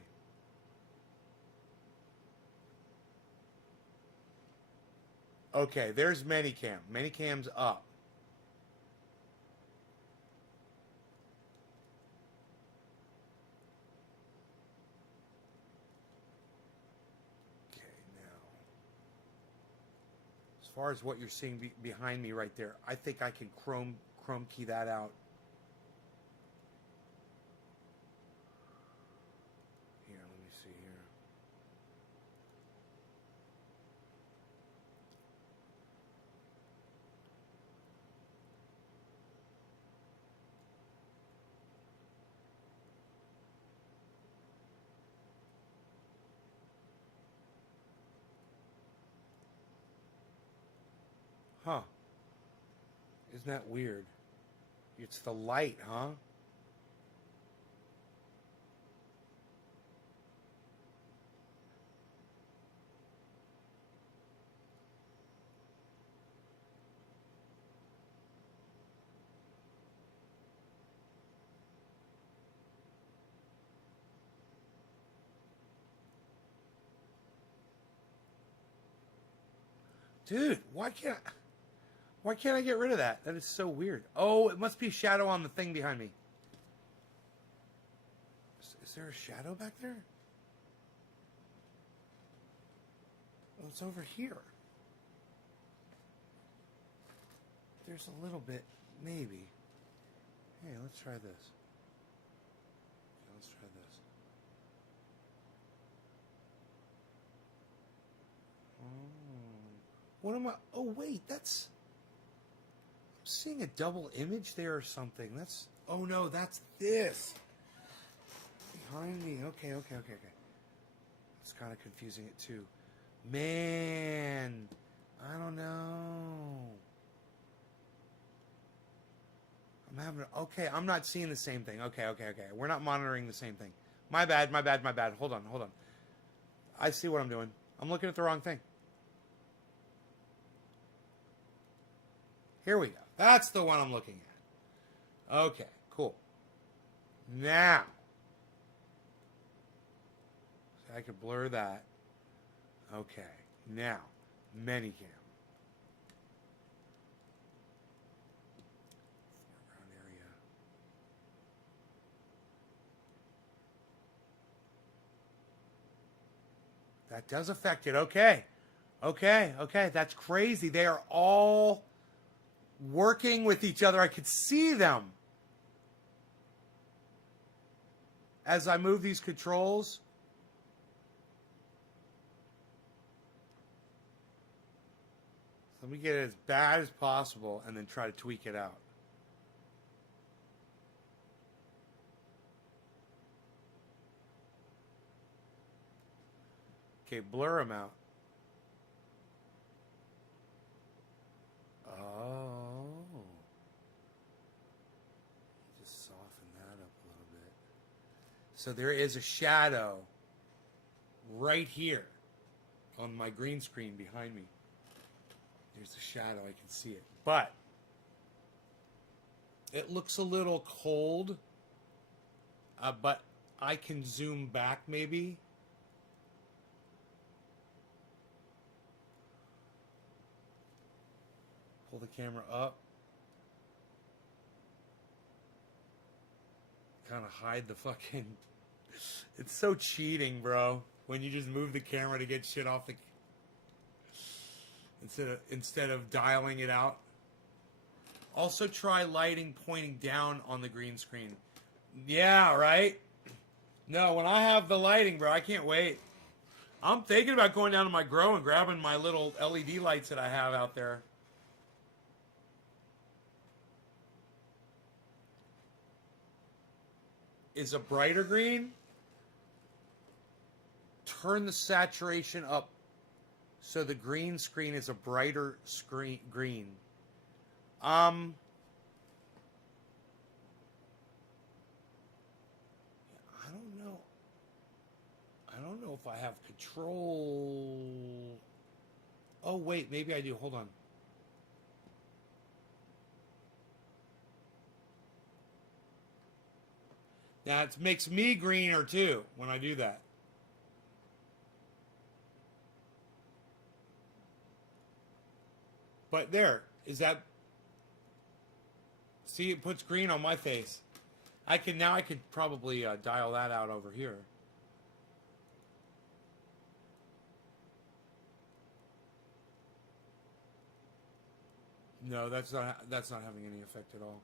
Okay, there's Minicam. Minicam's up. Okay, now, as far as what you're seeing behind me right there, I think I can Chrome key that out. Here, let me see here. Huh. Isn't that weird? It's the light, huh? Dude, why can't I get rid of that? That is so weird. Oh, it must be a shadow on the thing behind me. Is there a shadow back there? Oh, it's over here. There's a little bit, maybe. Hey, let's try this. Okay, let's try this. Oh. What am I? Oh, wait, that's... seeing a double image there or something. That's, oh no, that's this. Behind me. Okay. It's kind of confusing it too. Man, I don't know. I'm not seeing the same thing. Okay. We're not monitoring the same thing. My bad. Hold on. I see what I'm doing. I'm looking at the wrong thing. Here we go. That's the one I'm looking at. Okay, cool. Now, so I could blur that. Okay, now, Manycam. Foreground area. That does affect it. Okay. That's crazy. They are all working with each other. I could see them as I move these controls. Let me get it as bad as possible and then try to tweak it out. Okay, blur them out. Oh. Just soften that up a little bit. So there is a shadow right here on my green screen behind me. There's a shadow, I can see it. But it looks a little cold. But I can zoom back maybe. Pull the camera up. Kind of hide the fucking... It's so cheating, bro. When you just move the camera to get shit off the... Instead of dialing it out. Also try lighting pointing down on the green screen. Yeah, right? No, when I have the lighting, bro, I can't wait. I'm thinking about going down to my grow and grabbing my little LED lights that I have out there. Is a brighter green. Turn the saturation up so the green screen is a brighter green. I don't know. I don't know if I have control. Oh wait, maybe I do. Hold on. That makes me greener too when I do that. But there, is that... See, it puts green on my face. I could probably dial that out over here. No, that's not having any effect at all.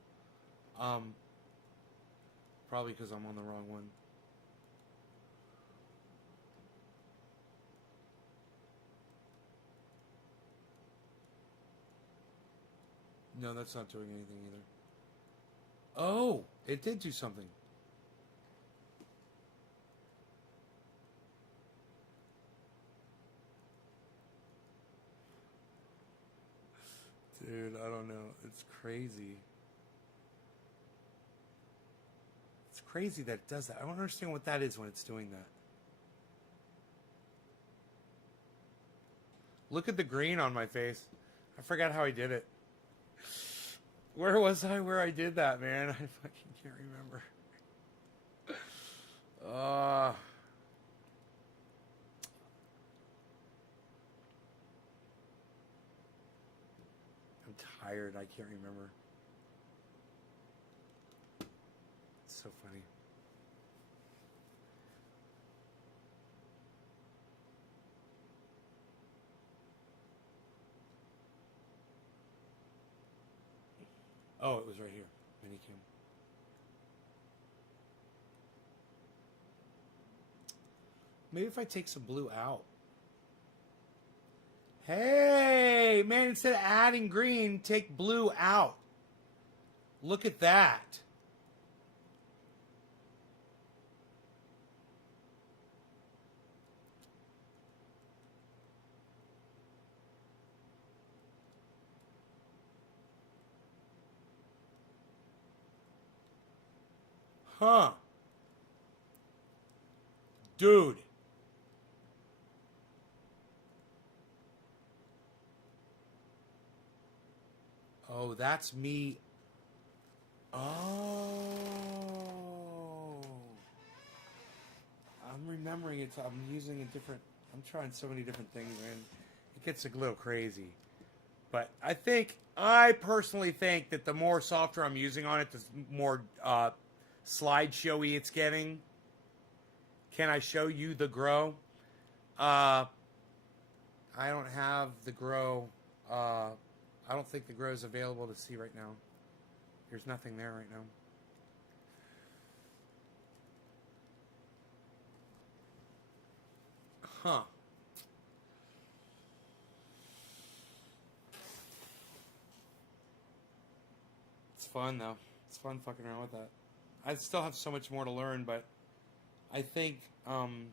Probably because I'm on the wrong one. No, that's not doing anything either. Oh, it did do something. Dude, I don't know. It's crazy. It's crazy that it does that. I don't understand what that is when it's doing that. Look at the green on my face. I forgot how I did it. Where was I where I did that, man? I fucking can't remember. I'm tired. I can't remember. It's so funny. Oh, it was right here. Manycam. Maybe if I take some blue out. Hey, man, instead of adding green, take blue out. Look at that. Huh. Dude. Oh, that's me. Oh. I'm remembering it. I'm using a different. I'm trying so many different things, man. It gets a little crazy. But I personally think that the more software I'm using on it, the more slideshowy it's getting. Can I show you the grow? I don't have the grow. I don't think the grow is available to see right now. There's nothing there right now. Huh. It's fun though. It's fun fucking around with that. I still have so much more to learn, but I think I'm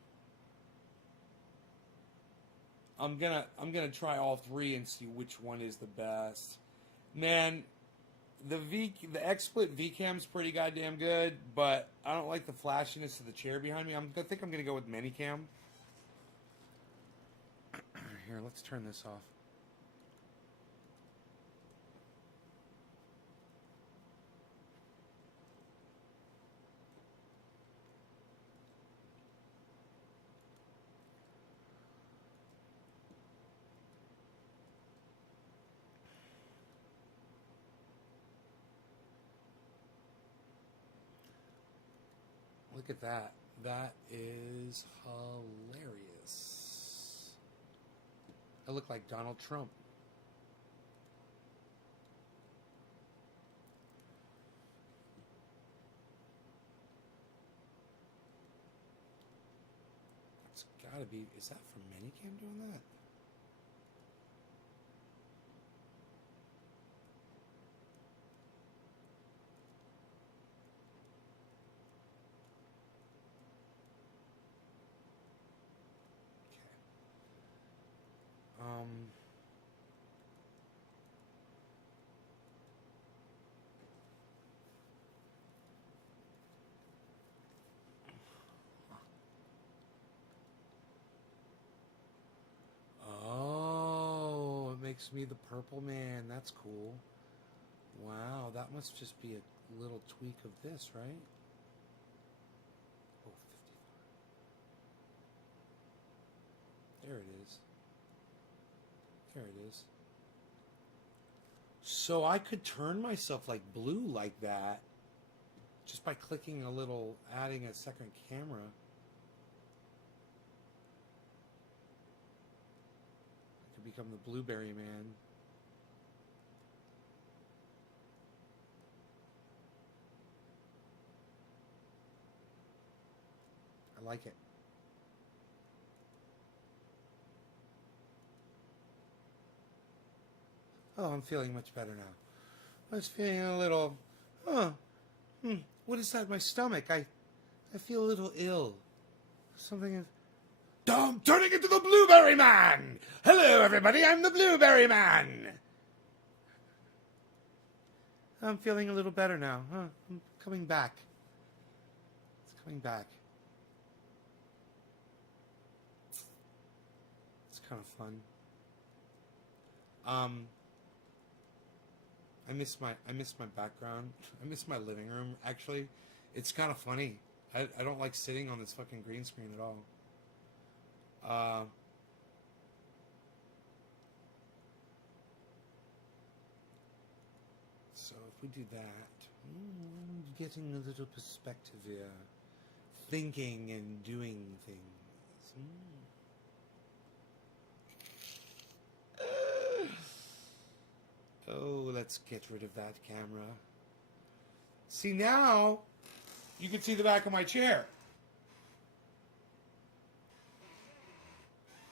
gonna try all three and see which one is the best. Man, the XSplit VCam's pretty goddamn good, but I don't like the flashiness of the chair behind me. I think I'm gonna go with Minicam. Here, let's turn this off. Look at that. That is hilarious. I look like Donald Trump. It's gotta be. Is that from Minicam doing that? Oh, it makes me the purple man. That's cool. Wow, that must just be a little tweak of this, right? Oh, 55. There it is. There it is. So I could turn myself like blue like that just by clicking adding a second camera. I could become the Blueberry Man. I like it. Oh, I'm feeling much better now. I was feeling a little, what is that in my stomach? I feel a little ill. Something is... I'm turning into the Blueberry Man! Hello, everybody, I'm the Blueberry Man! I'm feeling a little better now. I'm coming back. It's coming back. It's kind of fun. I miss my background. I miss my living room. Actually, it's kind of funny. I don't like sitting on this fucking green screen at all. So if we do that, getting a little perspective here, thinking and doing things. Oh, let's get rid of that camera. See, now you can see the back of my chair.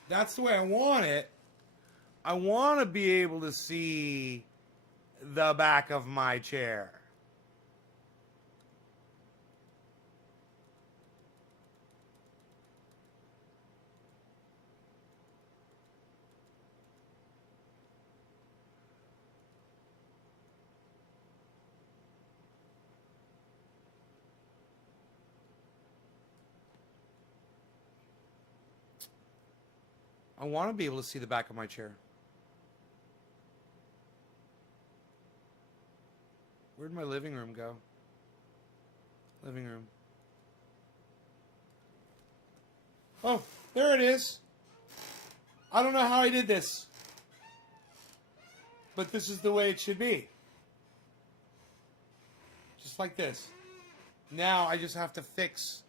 That's the way I want it. I want to be able to see the back of my chair. I want to be able to see the back of my chair. Where'd my living room go? Living room. Oh, there it is. I don't know how I did this, but this is the way it should be. Just like this. Now I just have to fix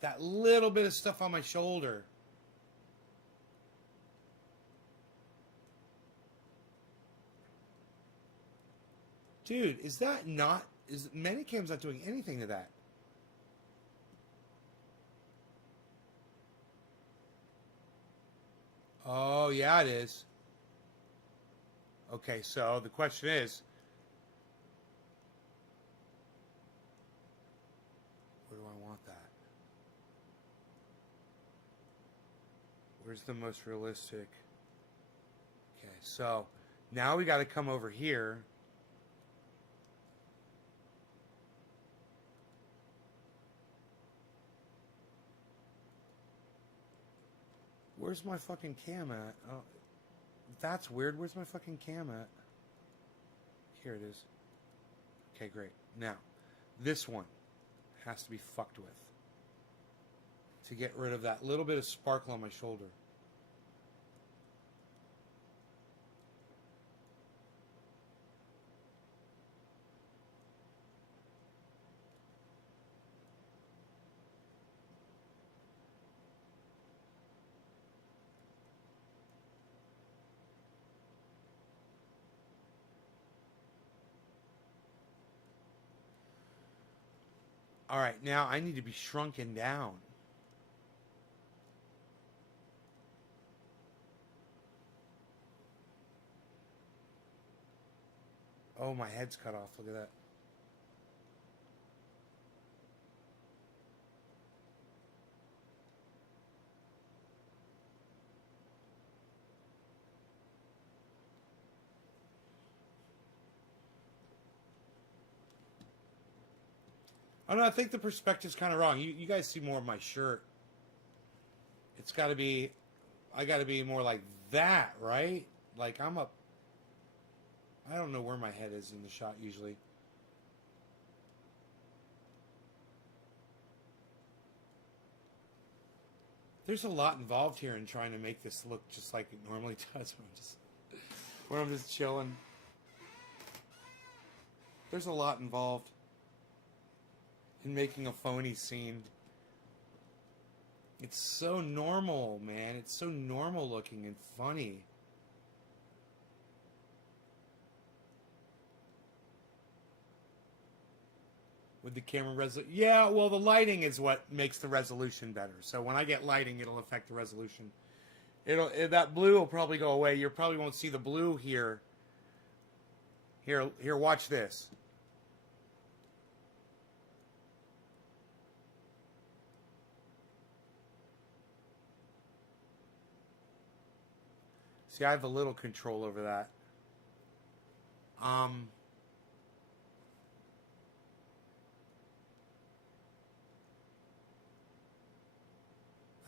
that little bit of stuff on my shoulder. Dude, is that not... Is Manicam's not doing anything to that? Oh, yeah, it is. Okay, so the question is... Where do I want that? Where's the most realistic? Okay, so now we got to come over here. Where's my fucking cam at? Oh, that's weird. Where's my fucking cam at? Here it is. Okay, great. Now, this one has to be fucked with to get rid of that little bit of sparkle on my shoulder. All right, now I need to be shrunken down. Oh, my head's cut off. Look at that. Oh, no, I think the perspective's kind of wrong. You guys see more of my shirt. It's got to be... I got to be more like that, right? Like, I'm up... I don't know where my head is in the shot, usually. There's a lot involved here in trying to make this look just like it normally does when I'm just chilling. There's a lot involved in making a phony scene. It's so normal, man. It's so normal looking and funny. With the camera resolution. Yeah, well, the lighting is what makes the resolution better. So when I get lighting, it'll affect the resolution. That blue will probably go away. You probably won't see the blue here. Here, watch this. See, I have a little control over that.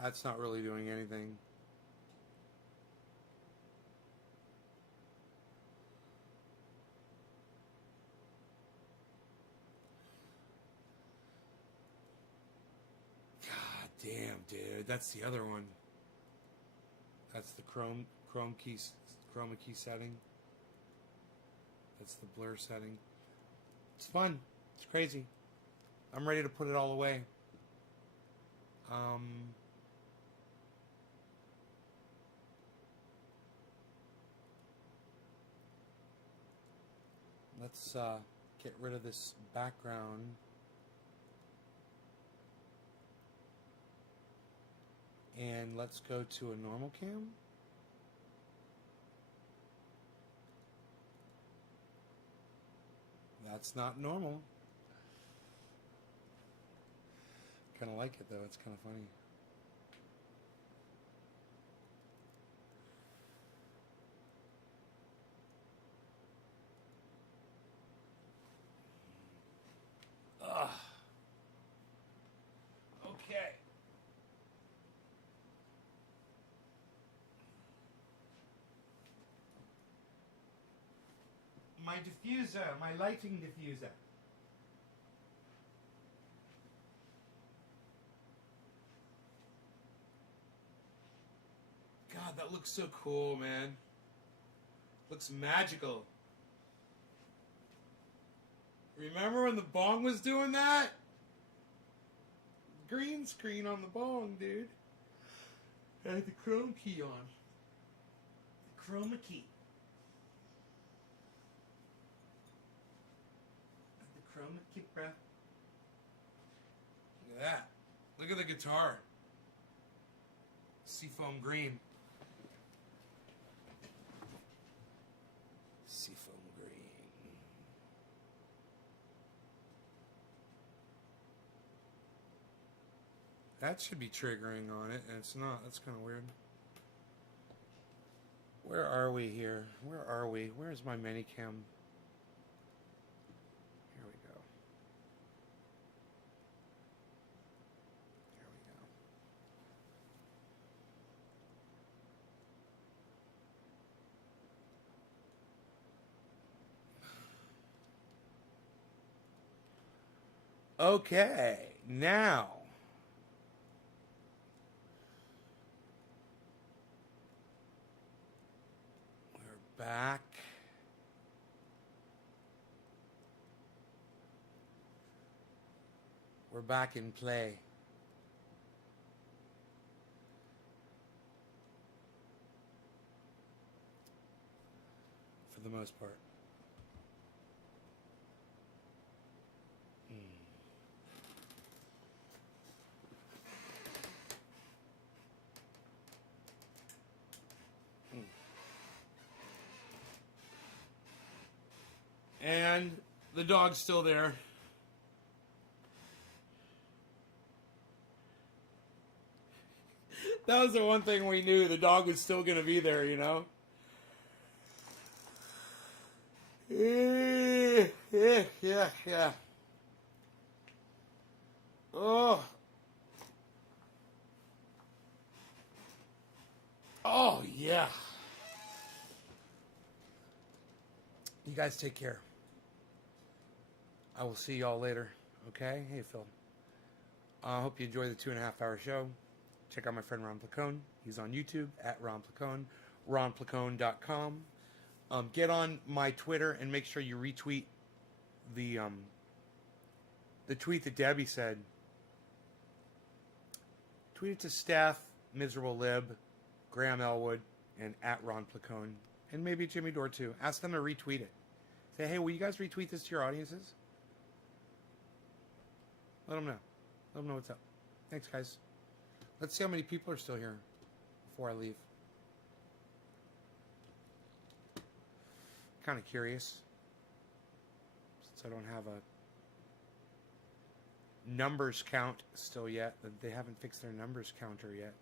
That's not really doing anything. God damn, dude. That's the other one. That's the chroma key setting. That's the blur setting. It's fun. It's crazy. I'm ready to put it all away. Let's get rid of this background. And let's go to a normal cam. That's not normal. Kind of like it though. It's kind of funny. Ugh. Okay. my diffuser, my lighting diffuser. God, that looks so cool, man. Looks magical. Remember when the bong was doing that? Green screen on the bong, dude. I had the chrome key on. The chroma key. The chroma key, bruh. Look at that. Look at the guitar. Seafoam green. Seafoam green. That should be triggering on it, and it's not. That's kind of weird. Where are we here? Where are we? Where's my Minicam? Here we go. Here we go. Okay, now. Back. We're back in play. For the most part. And the dog's still there. That was the one thing we knew. The dog was still going to be there, you know? Yeah. Oh. Oh, yeah. You guys take care. I will see y'all later. Okay? Hey, Phil. I hope you enjoy the 2.5-hour show. Check out my friend Ron Placone. He's on YouTube at Ron Placone. RonPlacone.com. Get on my Twitter and make sure you retweet the tweet that Debbie said. Tweet it to Steph, Miserable Lib, Graham Elwood, and at Ron Placone. And maybe Jimmy Dore too. Ask them to retweet it. Say, hey, will you guys retweet this to your audiences? Let them know. Let them know what's up. Thanks, guys. Let's see how many people are still here before I leave. Kind of curious. Since I don't have a numbers count still yet. They haven't fixed their numbers counter yet.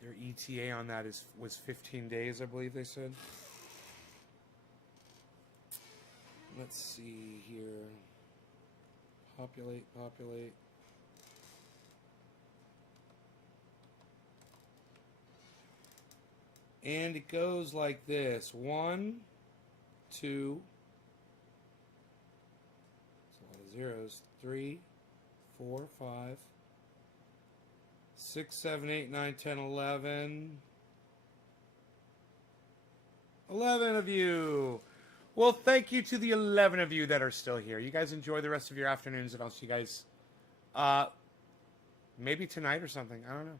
Their ETA on that was 15 days, I believe they said. Let's see here. Populate. And it goes like this. 1, 2. That's a lot of zeros. 3, 4, 5. 6, 7, 8, 9, 10, 11. 11 of you. Well, thank you to the 11 of you that are still here. You guys enjoy the rest of your afternoons, and I'll see you guys maybe tonight or something. I don't know.